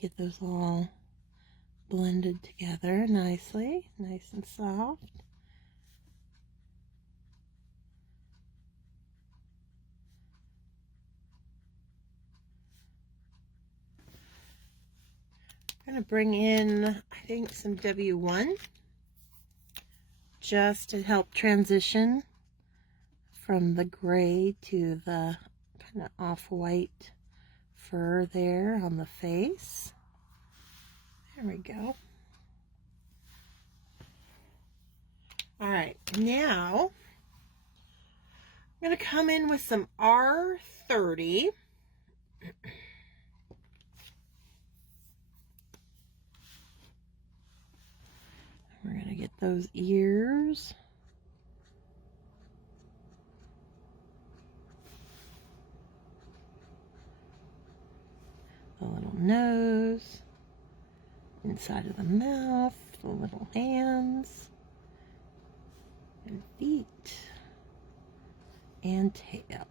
Get those all blended together nicely, nice and soft. I'm going to bring in, I think, some W1 just to help transition from the gray to the kind of off-white fur there on the face. There we go. All right, now I'm going to come in with some R30. We're going to get those ears. The little nose, inside of the mouth, the little hands, and feet, and tail.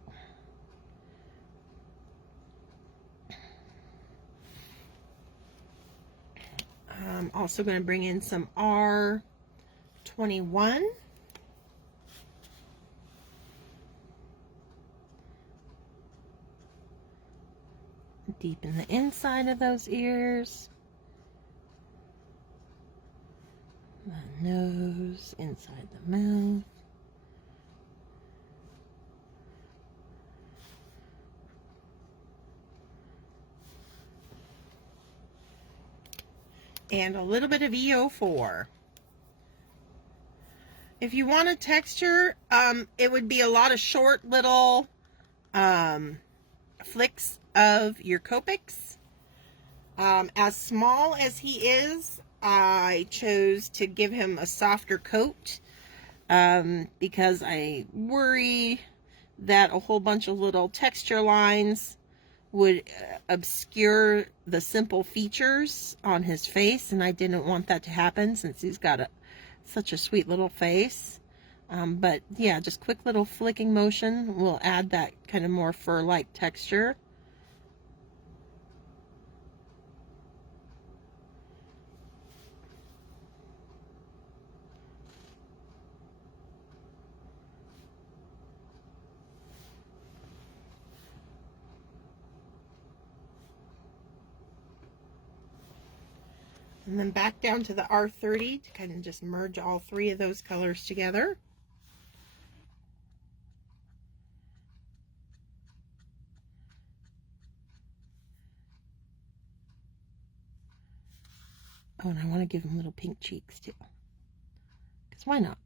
I'm also going to bring in some R21. Deepen the inside of those ears. The nose, inside the mouth. And a little bit of EO4. If you want a texture, it would be a lot of short little flicks of your Copics. As small as he is, I chose to give him a softer coat because I worry that a whole bunch of little texture lines would obscure the simple features on his face, and I didn't want that to happen since he's got such a sweet little face. But yeah, just quick little flicking motion will add that kind of more fur-like texture. And then back down to the R30 to kind of just merge all three of those colors together. Oh, and I want to give him little pink cheeks too. Because why not?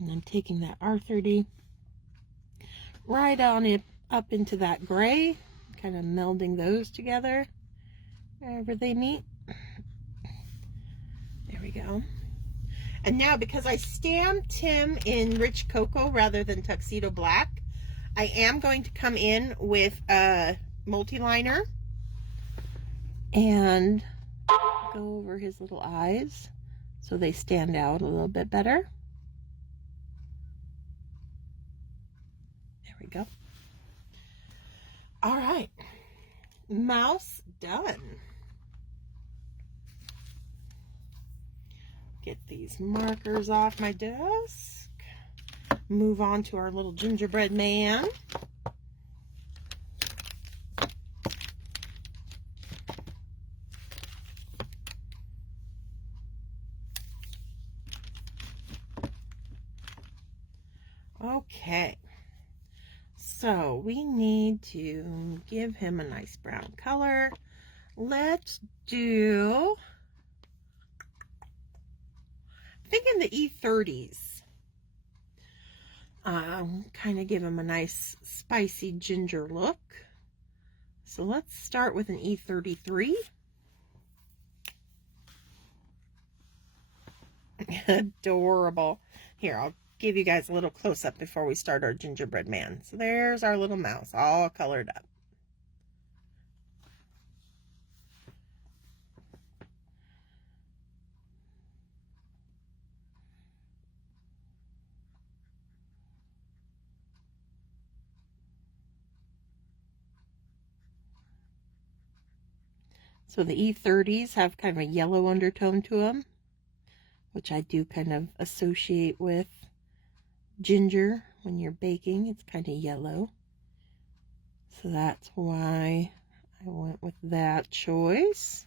And I'm taking that R30 right on it up into that gray, kind of melding those together wherever they meet. There we go. And now, because I stamped him in rich cocoa rather than tuxedo black, I am going to come in with a multi-liner and go over his little eyes so they stand out a little bit better. There we go. All right, mouse done. Get these markers off my desk. Move on to our little gingerbread man. Okay. So we need to give him a nice brown color. Let's do, I'm thinking the E30s. Kind of give him a nice spicy ginger look. So let's start with an E33. Adorable. Here, I'll give you guys a little close-up before we start our gingerbread man. So there's our little mouse, all colored up. So the E30s have kind of a yellow undertone to them, which I do kind of associate with ginger when you're baking. It's kind of yellow. So that's why I went with that choice.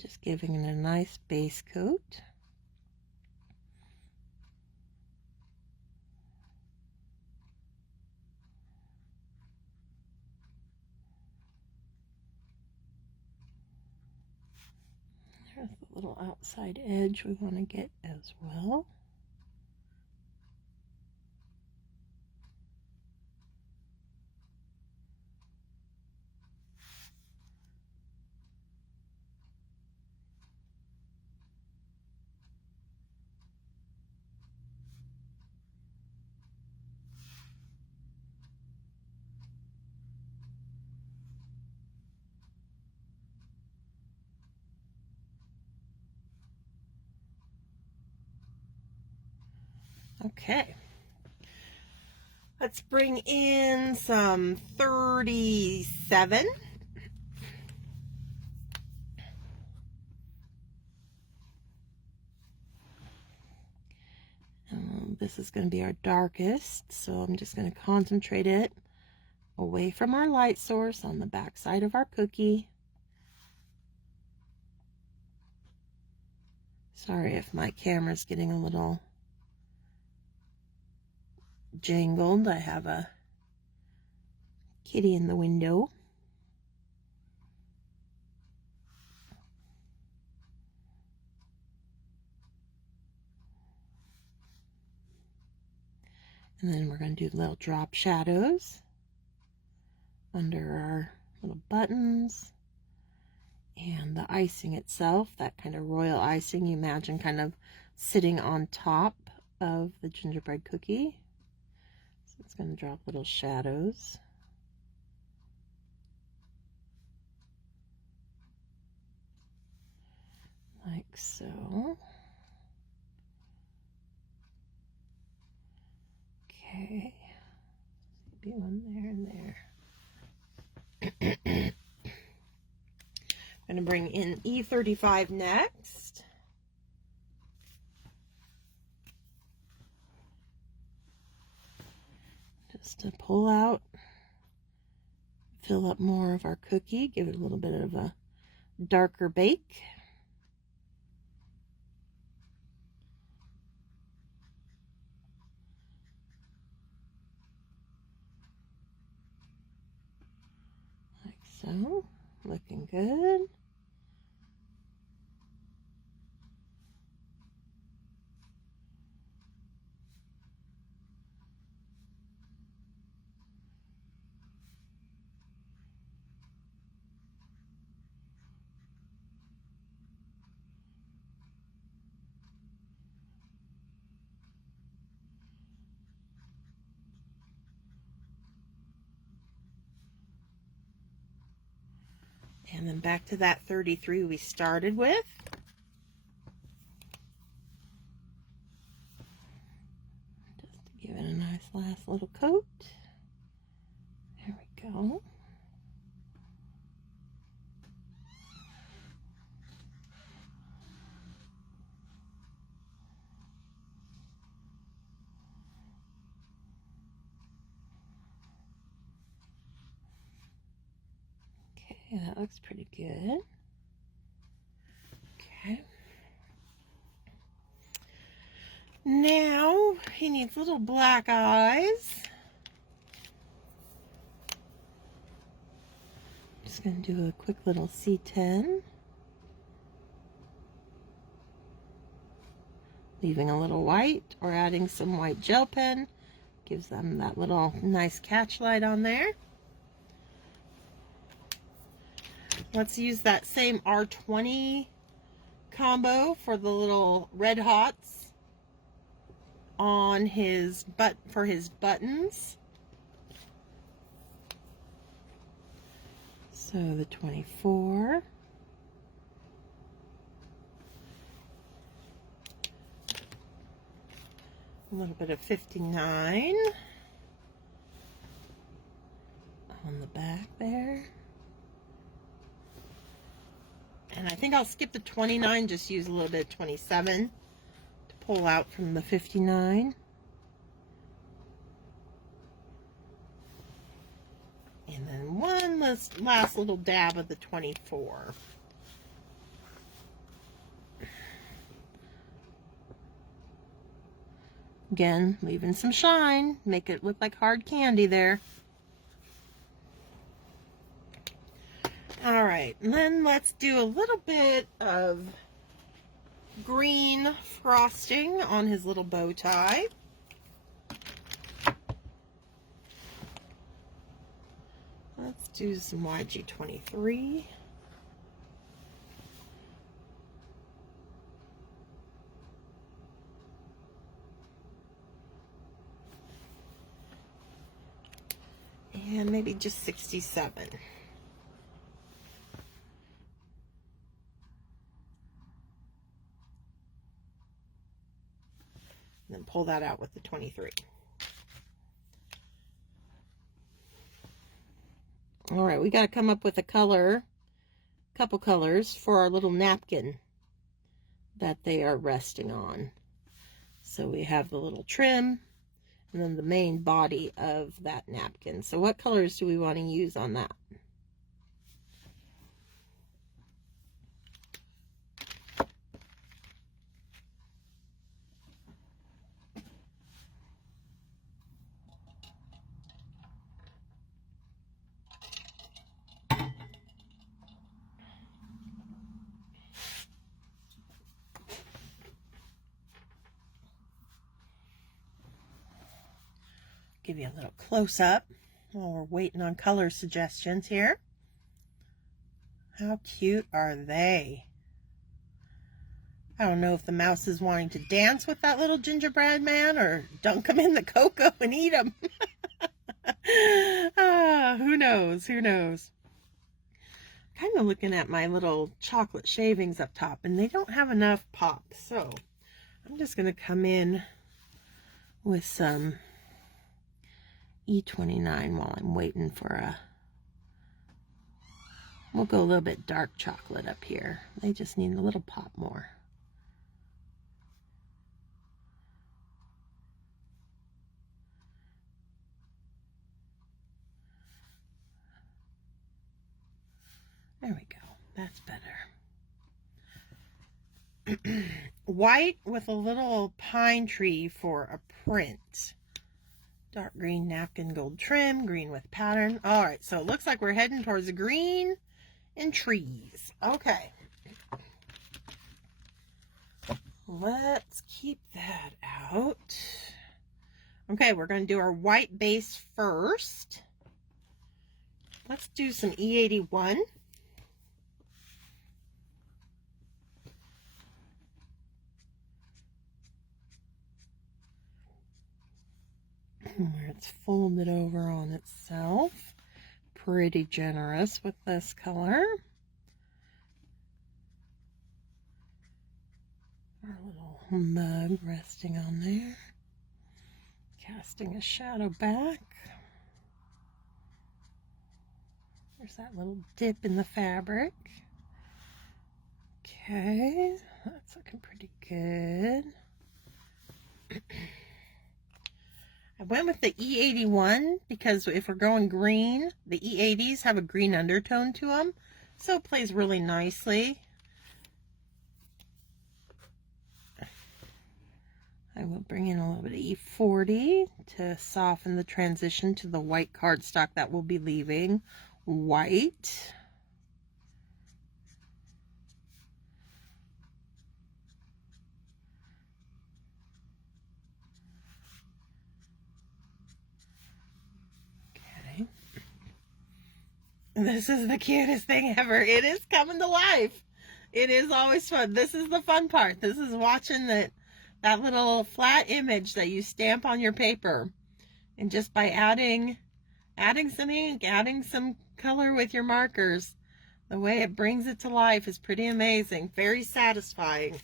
Just giving it a nice base coat. There's the little outside edge we want to get as well. Okay, let's bring in some 37. This is going to be our darkest, so I'm just going to concentrate it away from our light source on the back side of our cookie. Sorry if my camera's getting a little jangled. I have a kitty in the window. And then we're going to do little drop shadows under our little buttons. And the icing itself, that kind of royal icing, you imagine kind of sitting on top of the gingerbread cookie. So it's going to drop little shadows. Like so. Okay. Maybe one there and there. I'm going to bring in E35 next. Just to pull out, fill up more of our cookie, give it a little bit of a darker bake. Like so, looking good. And then back to that 33 we started with. Just to give it a nice last little coat. There we go. Okay, that looks pretty good. Okay. Now he needs little black eyes. Just going to do a quick little C10. Leaving a little white or adding some white gel pen Gives them that little nice catch light on there. Let's use that same R20 combo for the little red hots on his for his buttons. So the 24. A little bit of 59 on the back there. And I think I'll skip the 29, just use a little bit of 27 to pull out from the 59. And then one last little dab of the 24. Again, leaving some shine, make it look like hard candy there. All right, and then let's do a little bit of green frosting on his little bow tie. Let's do some YG23. And maybe just 67. And then pull that out with the 23. All right, we got to come up with a color, couple colors for our little napkin that they are resting on. So we have the little trim and then the main body of that napkin. So what colors do we want to use on that? Give you a little close-up while we're waiting on color suggestions here. How cute are they? I don't know if the mouse is wanting to dance with that little gingerbread man or dunk him in the cocoa and eat him. Who knows? Who knows? Kind of looking at my little chocolate shavings up top, and they don't have enough pop, so I'm just going to come in with some E29 while I'm waiting for a, we'll go a little bit dark chocolate up here. They just need a little pop more. There we go. That's better. White with a little pine tree for a print. Dark green napkin, gold trim, green with pattern. All right, so it looks like we're heading towards the green and trees. Okay. Let's keep that out. Okay, we're going to do our white base first. Let's do some E81. Where it's folded over on itself. Pretty generous with this color. Our little mug resting on there. Casting a shadow back. There's that little dip in the fabric. Okay, that's looking pretty good. I went with the E81 because if we're going green, the E80s have a green undertone to them, so it plays really nicely. I will bring in a little bit of E40 to soften the transition to the white cardstock that we'll be leaving white. This is the cutest thing ever. It is coming to life. It is always fun. This is the fun part. This is watching that little flat image that you stamp on your paper. And just by adding some ink, adding some color with your markers, the way it brings it to life is pretty amazing. Very satisfying.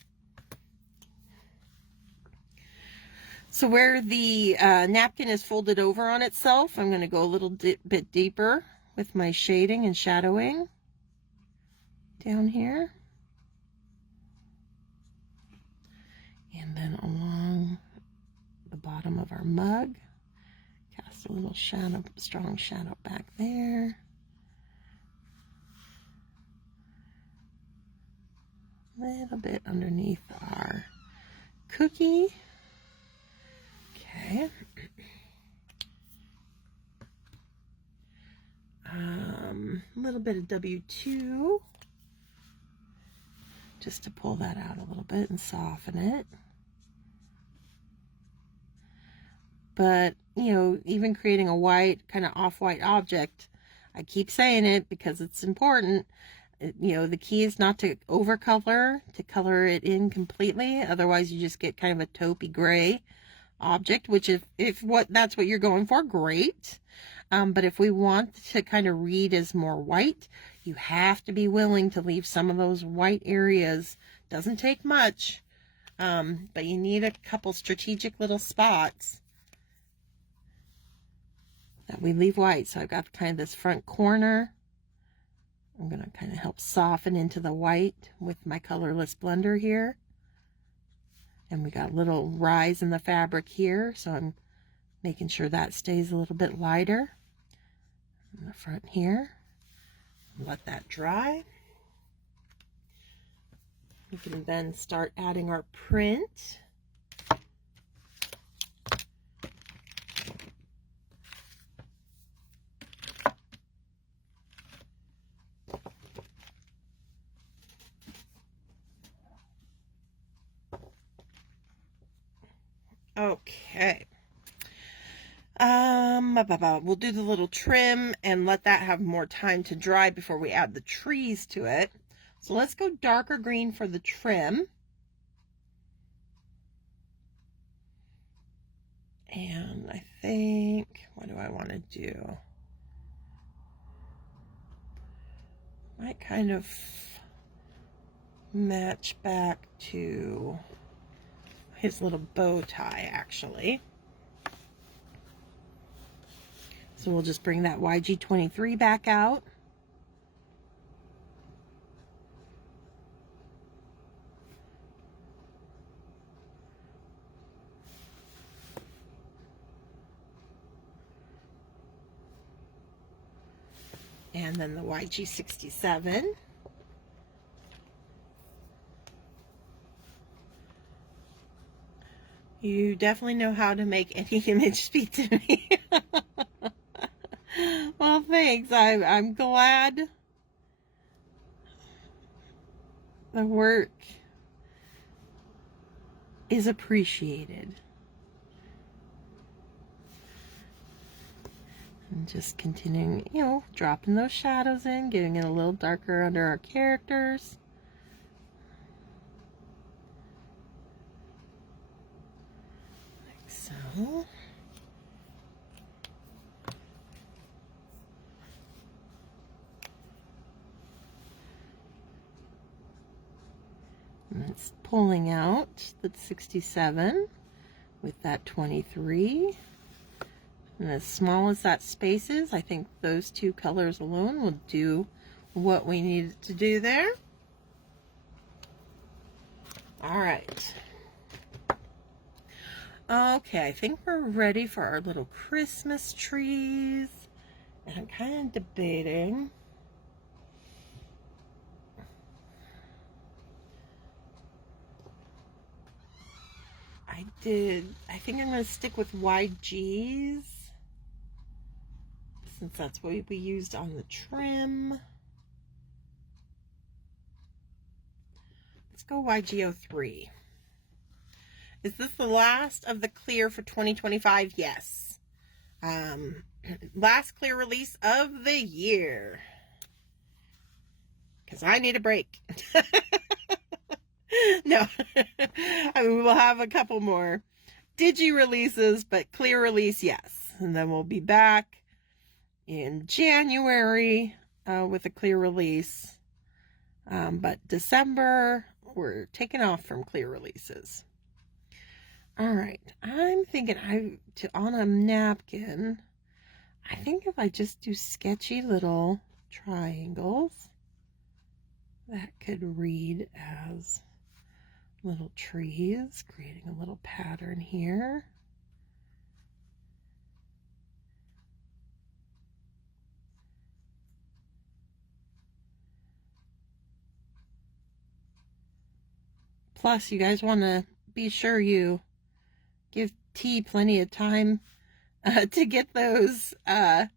So where the napkin is folded over on itself, I'm going to go a little bit deeper with my shading and shadowing down here. And then along the bottom of our mug, cast a little shadow, strong shadow back there. A little bit underneath our cookie. Okay. A little bit of W2 just to pull that out a little bit and soften it. But, you know, even creating a white, kind of off-white object, I keep saying it because it's important. You know, the key is not to overcolor, to color it in completely. Otherwise, you just get kind of a taupey gray object, which if that's what you're going for, great. But if we want to kind of read as more white, you have to be willing to leave some of those white areas. Doesn't take much, but you need a couple strategic little spots that we leave white. So I've got kind of this front corner. I'm going to kind of help soften into the white with my colorless blender here. And we got a little rise in the fabric here, so I'm making sure that stays a little bit lighter in the front here. Let that dry. We can then start adding our print. Okay. We'll do the little trim and let that have more time to dry before we add the trees to it. So let's go darker green for the trim. And I think, what do I want to do? Might kind of match back to his little bow tie, actually. So we'll just bring that YG23 back out. And then the YG67. You definitely know how to make any image speak to me. Well, thanks. I'm glad the work is appreciated. And just continuing, you know, dropping those shadows in, getting it a little darker under our characters. Like so. And it's pulling out the 67 with that 23. And as small as that space is, I think those two colors alone will do what we need to do there. All right. Okay, I think we're ready for our little Christmas trees. And I'm kind of debating. I think I'm going to stick with YGs, since that's what we used on the trim. Let's go YG03. Is this the last of the clear for 2025? Yes. Last clear release of the year. because I need a break. No, I mean, we'll have a couple more digi releases, but clear release, yes. And then we'll be back in January with a clear release. But December, we're taking off from clear releases. All right, I'm thinking on a napkin, I think if I just do sketchy little triangles, that could read as little trees, creating a little pattern here. Plus, you guys want to be sure you give T plenty of time to get those videos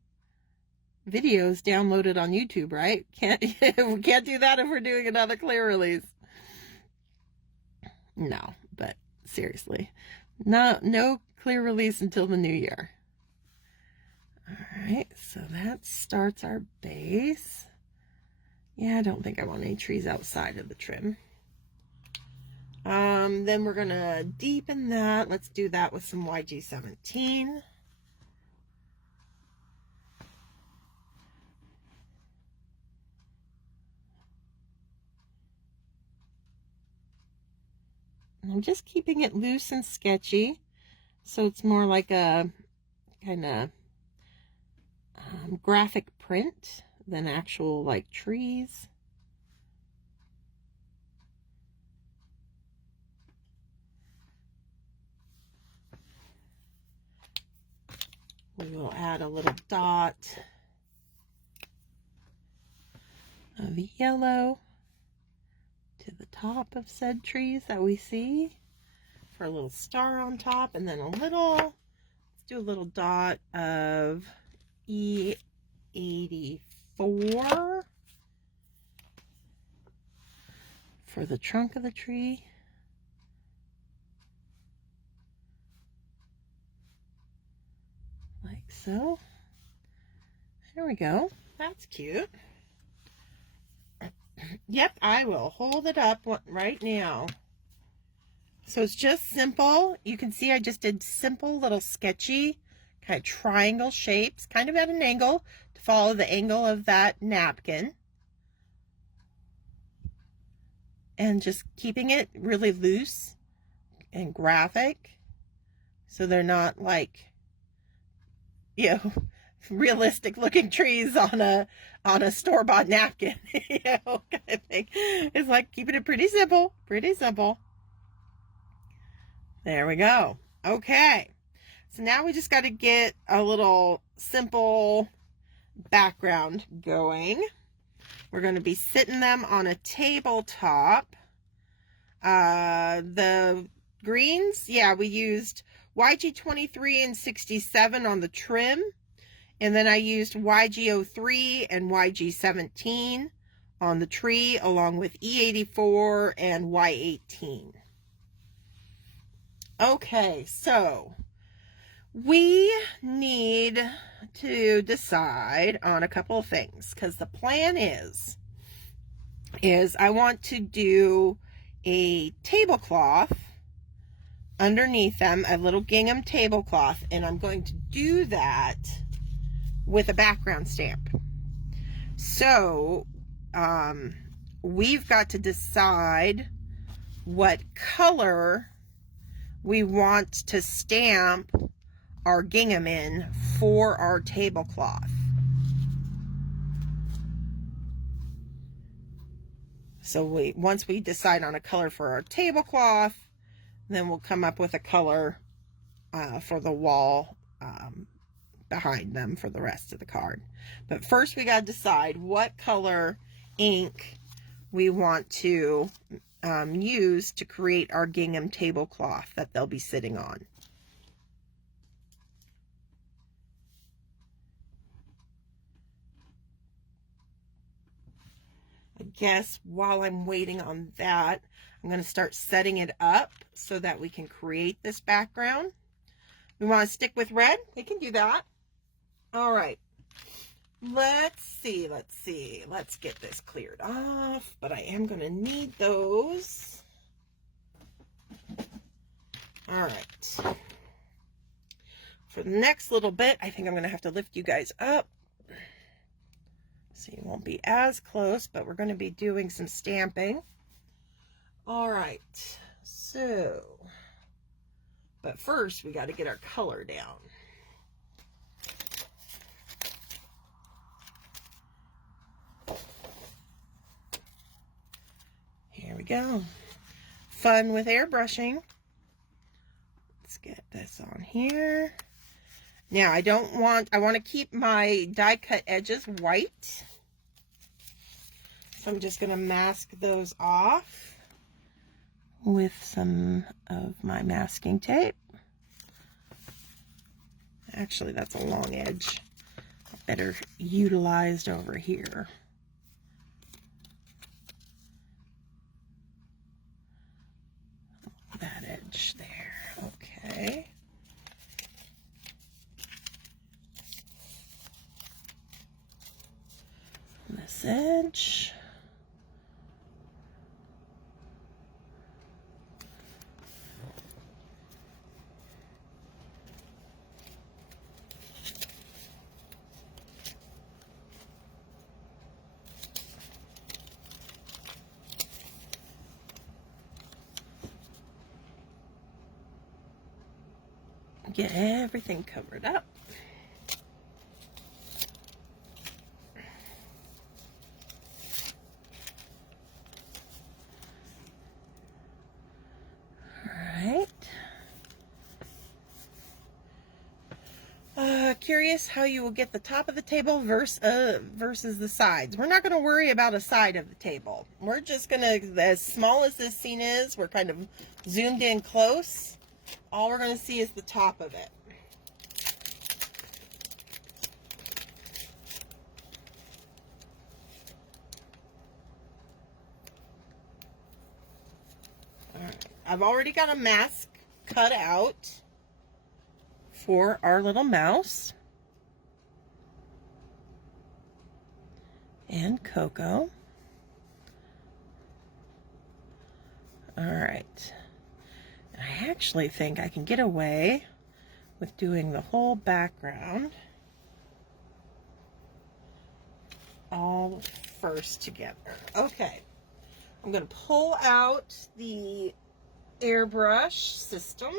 downloaded on YouTube, right? We can't do that if we're doing another clear release. No, but seriously, no clear release until the new year. All right, so that starts our base. Yeah, I don't think I want any trees outside of the trim. Then we're gonna deepen that. Let's do that with some YG17. And I'm just keeping it loose and sketchy, so it's more like a kind of graphic print than actual like trees. We will add a little dot of yellow to the top of said trees that we see for a little star on top, and then let's do a little dot of E84 for the trunk of the tree. Like so. There we go. That's cute. Yep, I will hold it up right now. So it's just simple. You can see I just did simple little sketchy kind of triangle shapes, kind of at an angle to follow the angle of that napkin. And just keeping it really loose and graphic so they're not like, you know, realistic looking trees on a store-bought napkin. You know, kind of thing. It's like keeping it pretty simple, pretty simple. There we go. Okay, so now we just got to get a little simple background going. We're going to be sitting them on a tabletop. The greens, yeah, we used YG23 and 67 on the trim. And then I used YG03 and YG17 on the tree, along with E84 and Y18. Okay, so we need to decide on a couple of things, because the plan is I want to do a tablecloth underneath them, a little gingham tablecloth, and I'm going to do that with a background stamp. So we've got to decide what color we want to stamp our gingham in for our tablecloth. So once we decide on a color for our tablecloth, then we'll come up with a color for the wall behind them for the rest of the card. But first we got to decide what color ink we want to use to create our gingham tablecloth that they'll be sitting on. I guess while I'm waiting on that, I'm going to start setting it up so that we can create this background. We want to stick with red? We can do that. All right. let's see. Let's get this cleared off, but I am going to need those. All right. For the next little bit, I think I'm going to have to lift you guys up. So you won't be as close, but we're going to be doing some stamping. All right. So, but first we got to get our color down. Here we go. Fun with airbrushing. Let's get this on here. Now I want to keep my die cut edges white. So I'm just going to mask those off with some of my masking tape. Actually, that's a long edge. Better utilized over here. That edge there. Okay. This edge. Get everything covered up. Curious how you will get the top of the table versus the sides. We're not going to worry about a side of the table. We're just going to, as small as this scene is, we're kind of zoomed in close. All we're going to see is the top of it. All right. I've already got a mask cut out for our little mouse and Coco. All right. I actually think I can get away with doing the whole background all first together. Okay. I'm going to pull out the airbrush system.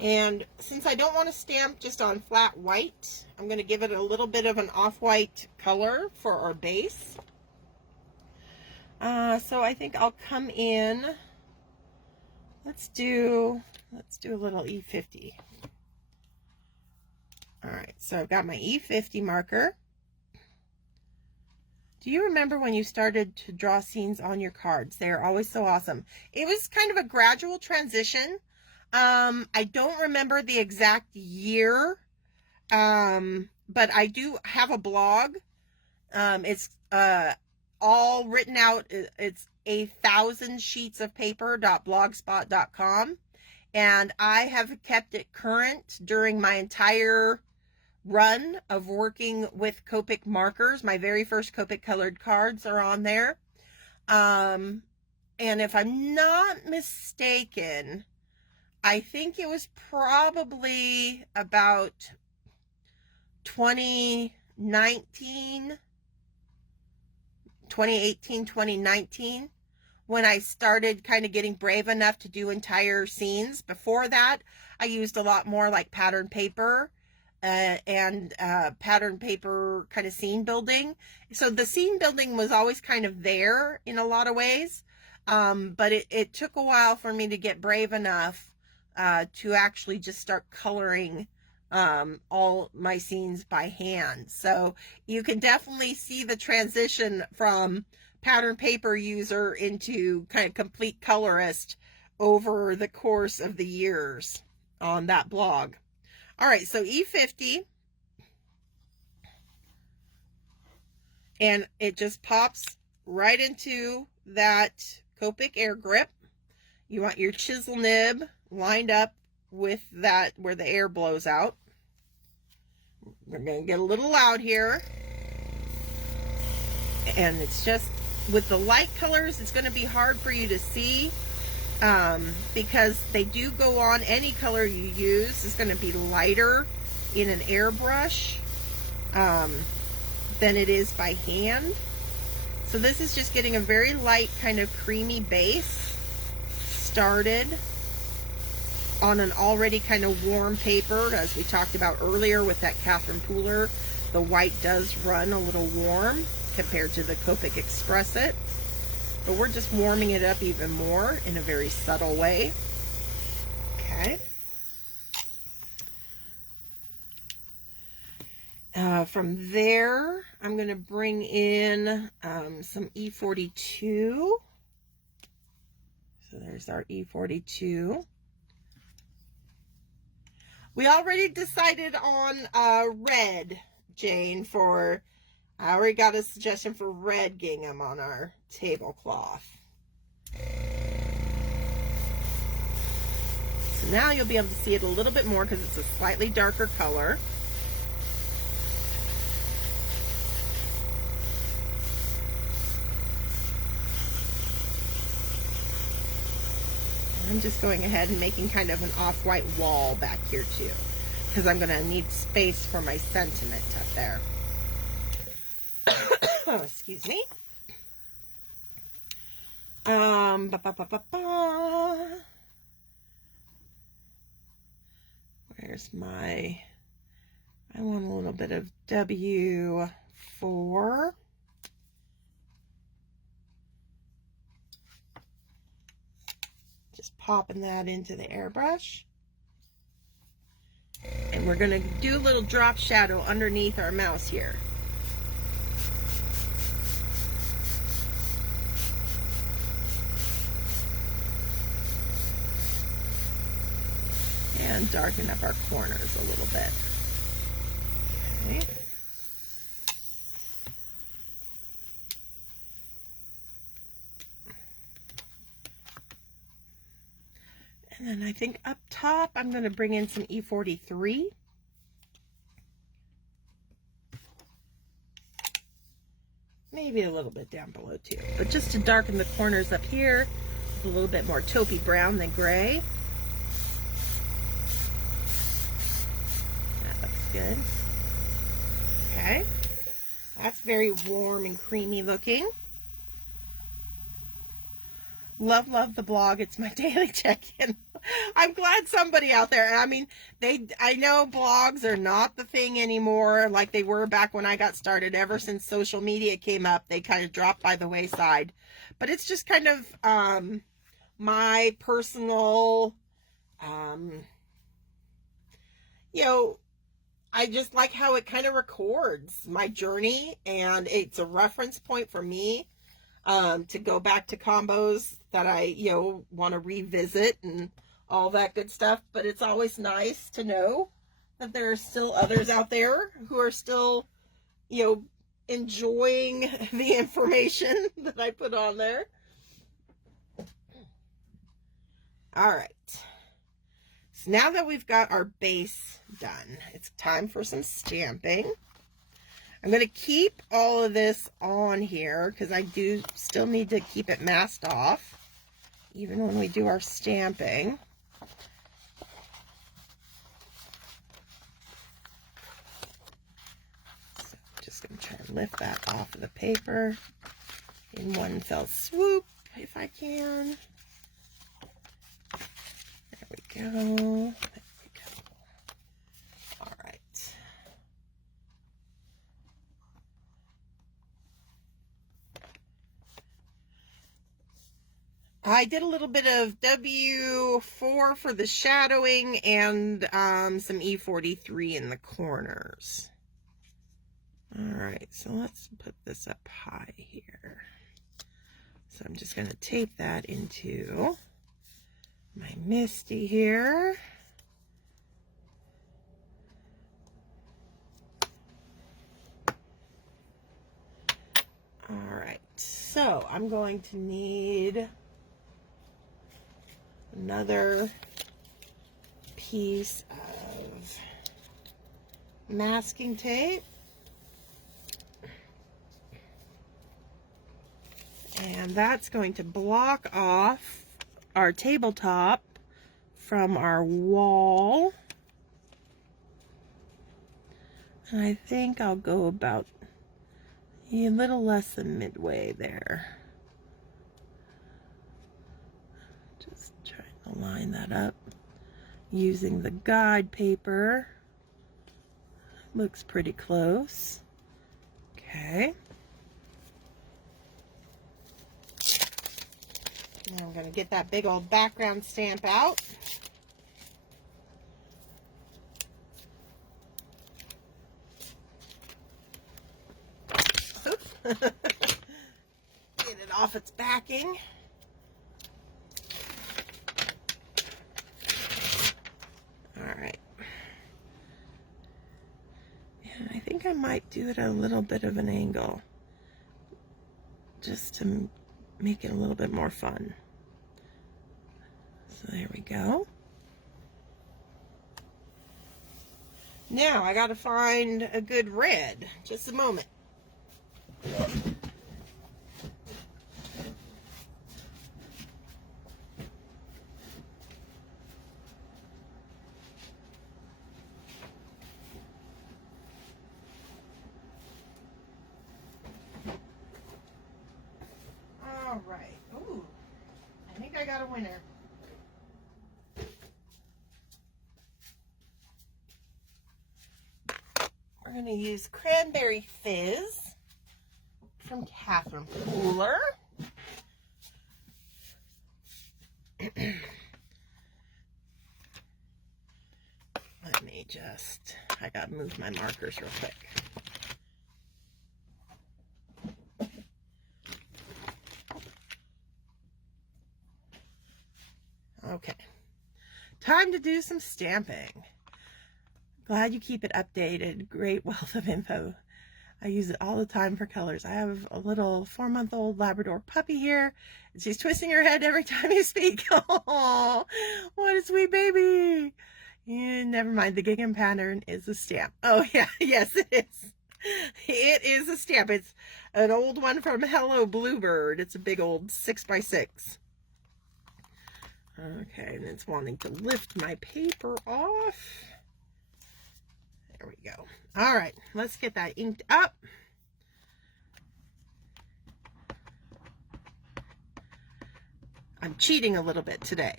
And since I don't want to stamp just on flat white, I'm going to give it a little bit of an off-white color for our base. So I think I'll come in. Let's do a little E50. All right, so I've got my E50 marker. Do you remember when you started to draw scenes on your cards? They're always so awesome. It was kind of a gradual transition. I don't remember the exact year, but I do have a blog. It's all written out. It's 1,000 sheets of paper.blogspot.com, and I have kept it current during my entire run of working with Copic markers. My very first Copic colored cards are on there. And if I'm not mistaken, I think it was probably about 2018, 2019, when I started kind of getting brave enough to do entire scenes. Before that, I used a lot more like pattern paper and pattern paper kind of scene building. So the scene building was always kind of there in a lot of ways, but it took a while for me to get brave enough to actually just start coloring all my scenes by hand. So you can definitely see the transition from pattern paper user into kind of complete colorist over the course of the years on that blog. All right, so E50, and it just pops right into that Copic air grip. You want your chisel nib lined up with that where the air blows out. We're going to get a little loud here. And it's just, with the light colors, it's going to be hard for you to see because they do go on. Any color you use is going to be lighter in an airbrush than it is by hand. So this is just getting a very light kind of creamy base started on an already kind of warm paper. As we talked about earlier with that Catherine Pooler, the white does run a little warm compared to the Copic Express It. But we're just warming it up even more in a very subtle way. Okay. From there, I'm going to bring in some E42. So there's our E42. We already decided on red, Jane, for, I already got a suggestion for red gingham on our tablecloth. So now you'll be able to see it a little bit more because it's a slightly darker color. I'm just going ahead and making kind of an off-white wall back here too, because I'm going to need space for my sentiment up there. Oh, excuse me. Where's my, I want a little bit of W4. Just popping that into the airbrush. And we're going to do a little drop shadow underneath our mouse here. And darken up our corners a little bit. Okay. And then I think up top, I'm going to bring in some E43. Maybe a little bit down below too. But just to darken the corners up here, a little bit more taupey brown than gray. That looks good. Okay. That's very warm and creamy looking. Love the blog. It's my daily check-in. I'm glad somebody out there, I mean, I know blogs are not the thing anymore like they were back when I got started. Ever since social media came up, they kind of dropped by the wayside. But it's just kind of my personal, you know, I just like how it kind of records my journey, and it's a reference point for me to go back to combos that I, want to revisit and all that good stuff. But it's always nice to know that there are still others out there who are still, enjoying the information that I put on there. All right. So now that we've got our base done, it's time for some stamping. I'm going to keep all of this on here because I do still need to keep it masked off, even when we do our stamping. So I'm just going to try and lift that off of the paper in one fell swoop, if I can. There we go. There we go. All right. I did a little bit of W4 for the shadowing and some E43 in the corners. All right, so let's put this up high here. So I'm just going to tape that into my Misty here. All right, so I'm going to need another piece of masking tape. And that's going to block off our tabletop from our wall. And I think I'll go about a little less than midway there. Just trying to line that up using the guide paper. Looks pretty close. Okay. Now I'm going to get that big old background stamp out. Get it off its backing. All right. And I think I might do it at a little bit of an angle, just to make it a little bit more fun. So there we go. Now I got to find a good red. Just a moment. All right. Ooh, I think I got a winner. We're going to use Cranberry Fizz from Catherine Pooler. Let me just, I got to move my markers real quick. Okay, time to do some stamping. Glad you keep it updated. Great wealth of info. I use it all the time for colors. I have a little 4-month-old Labrador puppy here, and she's twisting her head every time you speak. Oh, what a sweet baby. And never mind, the gingham pattern is a stamp. Oh yeah, yes it is. It is a stamp. It's an old one from Hello Bluebird. It's a big old 6x6. Okay, and it's wanting to lift my paper off. There we go. All right, let's get that inked up. I'm cheating a little bit today.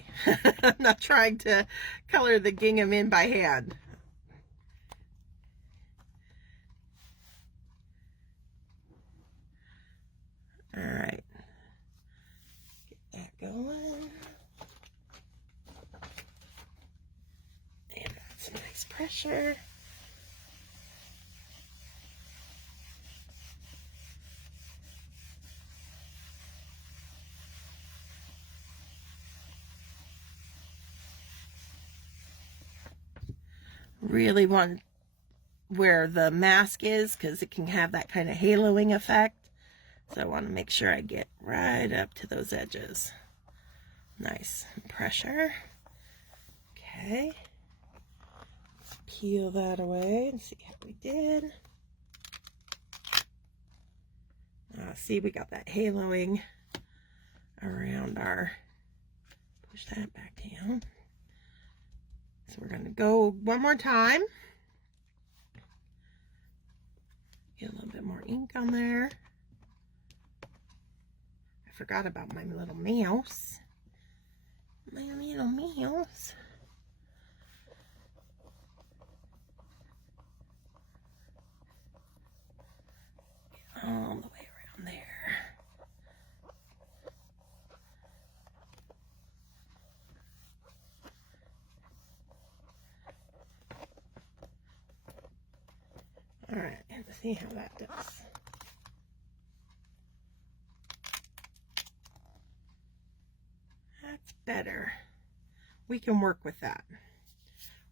I'm not trying to color the gingham in by hand. All right, get that going. And that's nice pressure. Really want where the mask is, because it can have that kind of haloing effect. So I want to make sure I get right up to those edges. Nice pressure. Okay. Let's peel that away and see how we did. See, we got that haloing around our, push that back down. So we're going to go one more time. Get a little bit more ink on there. I forgot about my little mouse. My little mouse. All the way around there. All right, let's see how that does. That's better. We can work with that.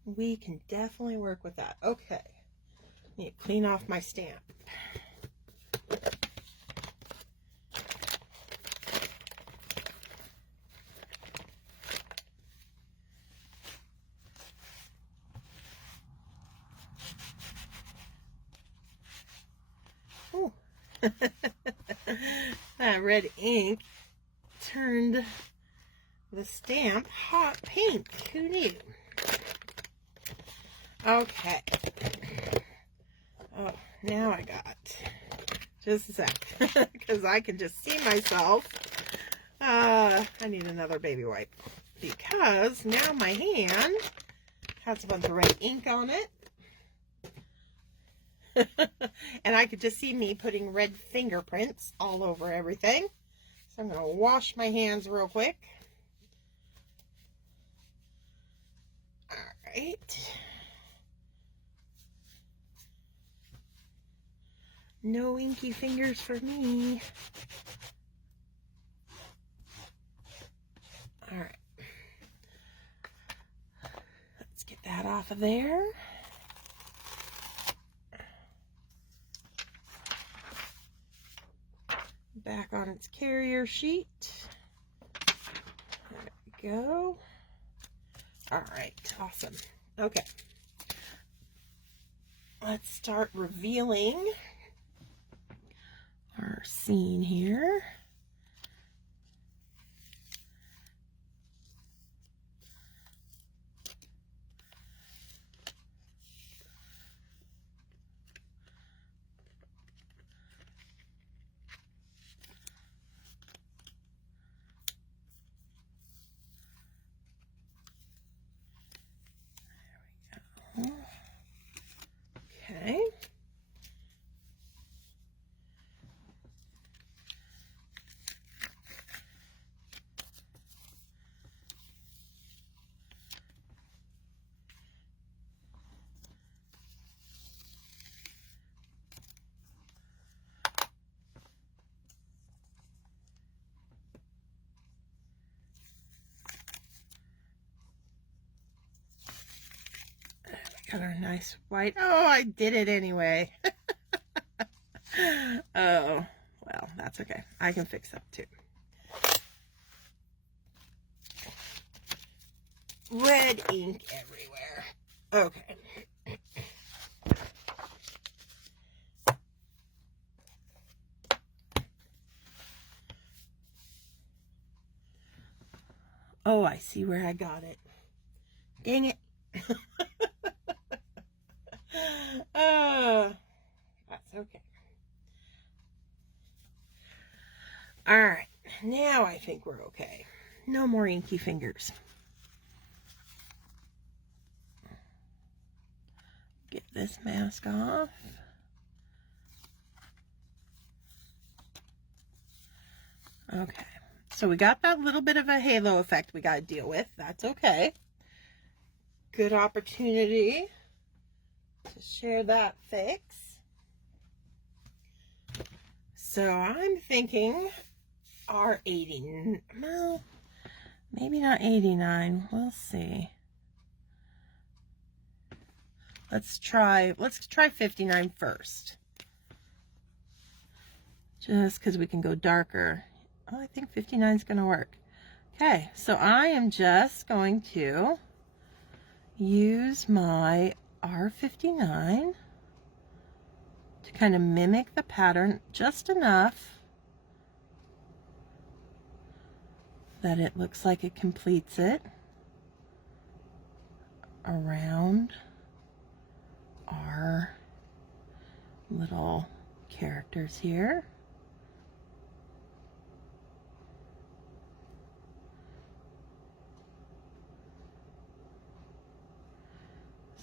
We can definitely work with that. Okay, need to clean off my stamp. That red ink turned the stamp hot pink. Who knew? Okay. Oh, now I got just a sec, because I can just see myself. I need another baby wipe, because now my hand has a bunch of red ink on it. And I could just see me putting red fingerprints all over everything. So I'm going to wash my hands real quick. All right. No inky fingers for me. All right. Let's get that off of there. Back on its carrier sheet. There we go. All right, awesome. Okay. Let's start revealing our scene here. Okay. Got our nice white. Oh, I did it anyway. Oh, well, that's okay. I can fix that too. Red ink everywhere. Okay. Oh, I see where I got it. Dang it. That's okay. All right, now I think we're okay. No more inky fingers. Get this mask off. Okay, so we got that little bit of a halo effect we got to deal with. That's okay. Good opportunity to share that fix. So I'm thinking our 80, well, maybe not 89. We'll see. Let's try 59 first. Just because we can go darker. Oh, I think 59 is going to work. Okay, so I am just going to use my R59 to kind of mimic the pattern just enough that it looks like it completes it around our little characters here.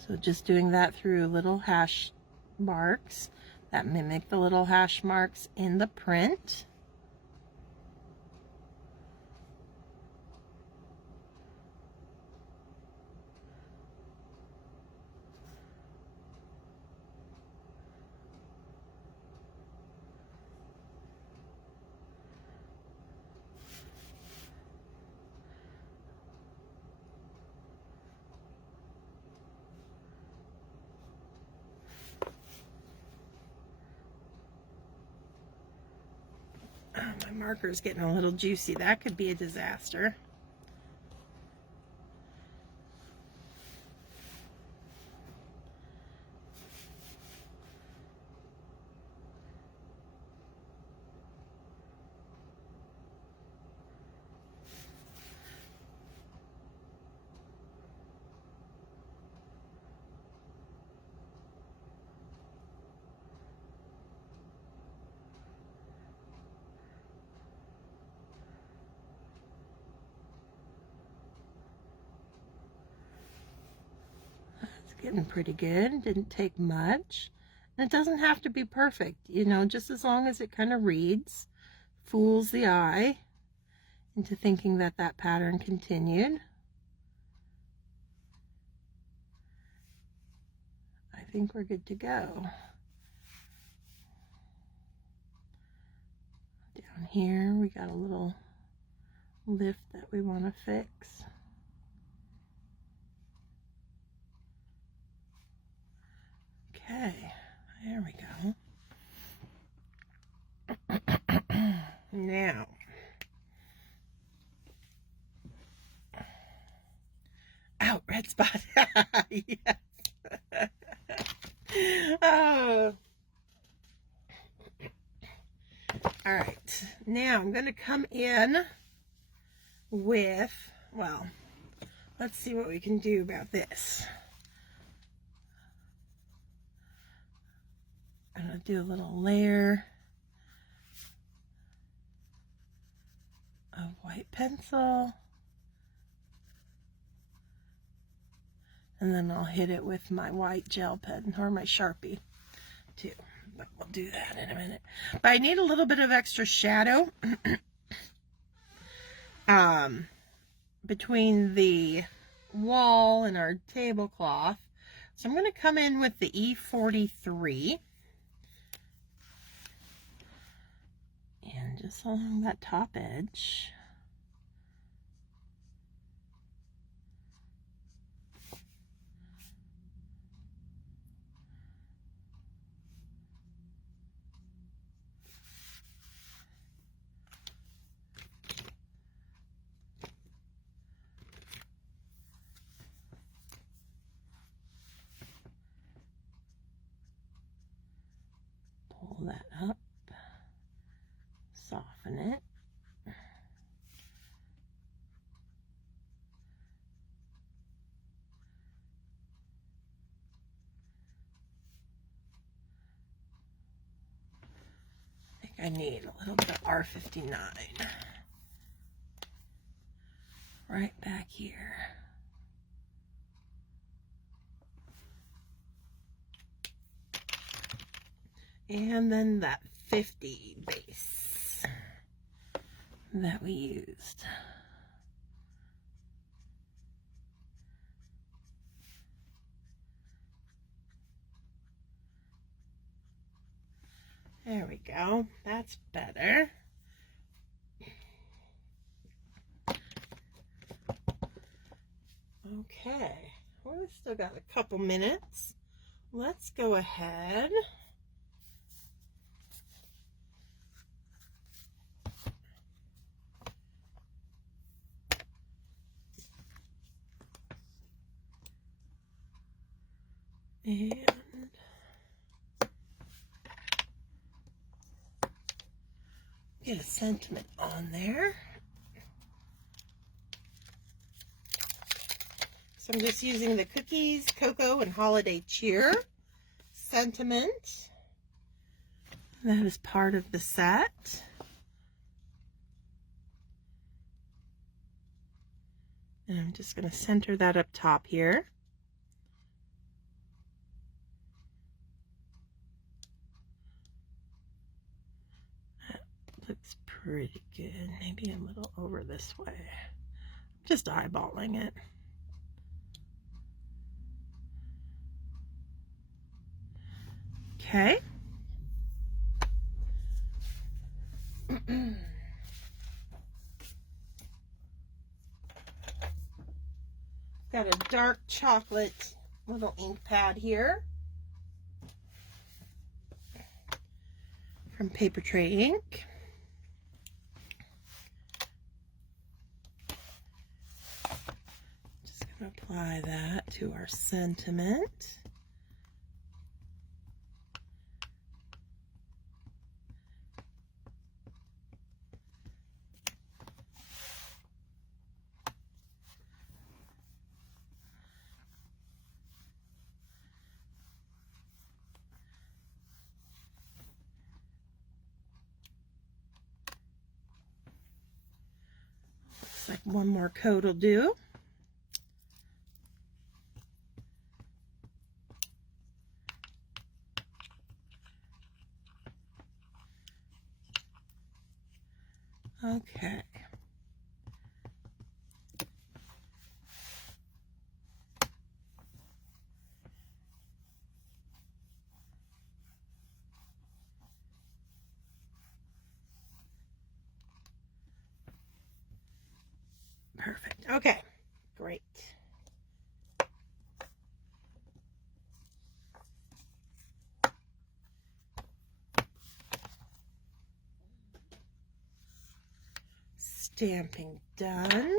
So just doing that through little hash marks that mimic the little hash marks in the print. Oh, my marker's getting a little juicy. That could be a disaster. getting pretty good. Didn't take much. And it doesn't have to be perfect, you know, just as long as it kind of reads, fools the eye into thinking that that pattern continued. I think we're good to go. Down here, we got a little lift that we want to fix. Okay, there we go. Now, out, red spot. Yes. Oh. All right, now I'm going to come in with, well, let's see what we can do about this. I'm going to do a little layer of white pencil, and then I'll hit it with my white gel pen or my Sharpie too, but we'll do that in a minute. But I need a little bit of extra shadow between the wall and our tablecloth, so I'm going to come in with the E43 and just along that top edge. Pull that up, soften it. I think I need a little bit of R59 right back here. And then that 50 base that we used. There we go. That's better. Okay. Well, we've still got a couple minutes. Let's go ahead and get a sentiment on there. So I'm just using the Cookies, Cocoa, and Holiday Cheer sentiment. That is part of the set. And I'm just going to center that up top here. That looks pretty good. Maybe a little over this way. Just eyeballing it. Okay. Got a dark chocolate little ink pad here from Paper Tray Ink. Just going to apply that to our sentiment. Looks like one more coat will do. Okay. Perfect. Okay, great. Stamping done.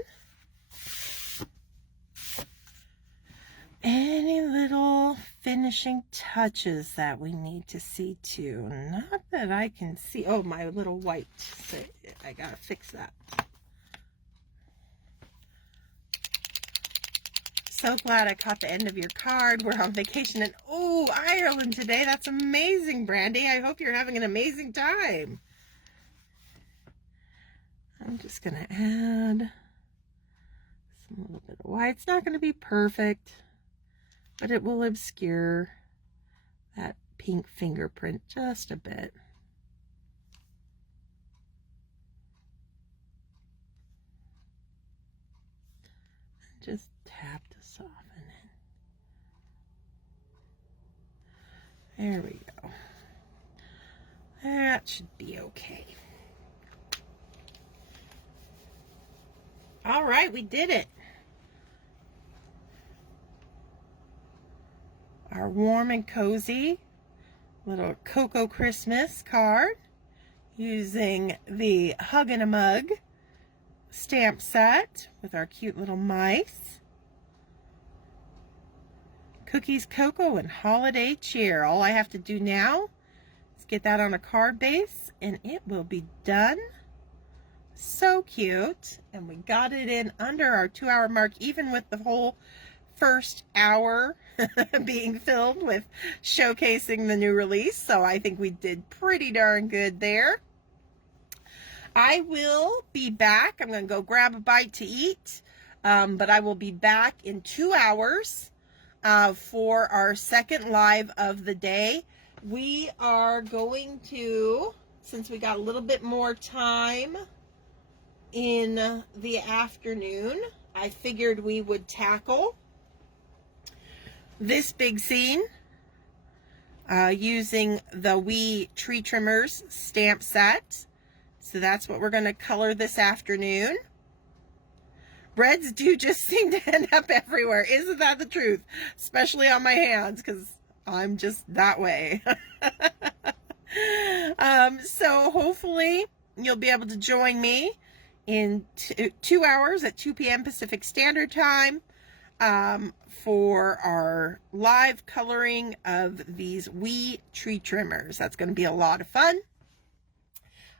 Any little finishing touches that we need to see too? Not that I can see. Oh, my little white. So I gotta fix that. So glad I caught the end of your card. We're on vacation in Ireland today. That's amazing, Brandy. I hope you're having an amazing time. I'm just gonna add some little bit of white. It's not gonna be perfect, but it will obscure that pink fingerprint just a bit. Just tap to soften it. There we go. That should be okay. All right, we did it. Our warm and cozy little Cocoa Christmas card using the Hug in a Mug stamp set with our cute little mice. Cookies, cocoa, and holiday cheer. All I have to do now is get that on a card base and it will be done. So cute. And we got it in under our 2-hour mark, even with the whole first hour being filled with showcasing the new release. So I think we did pretty darn good there. I will be back. I'm going to go grab a bite to eat, but I will be back in 2 hours for our second live of the day. We are going to, since we got a little bit more time in the afternoon, I figured we would tackle this big scene using the Wee Tree Trimmers stamp set. So that's what we're going to color this afternoon. Reds do just seem to end up everywhere. Isn't that the truth? Especially on my hands, because I'm just that way. So hopefully you'll be able to join me in 2 hours at 2 p.m. Pacific Standard Time for our live coloring of these Wee Tree Trimmers. That's going to be a lot of fun.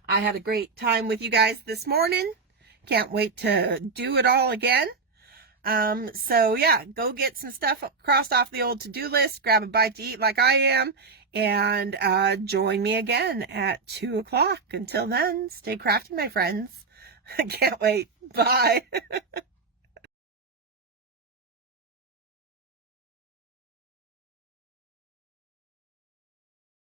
I had a great time with you guys this morning. Can't wait to do it all again. So yeah, go get some stuff crossed off the old to-do list, grab a bite to eat like I am, and join me again at 2 o'clock. Until then, stay crafty, my friends. I can't wait. Bye.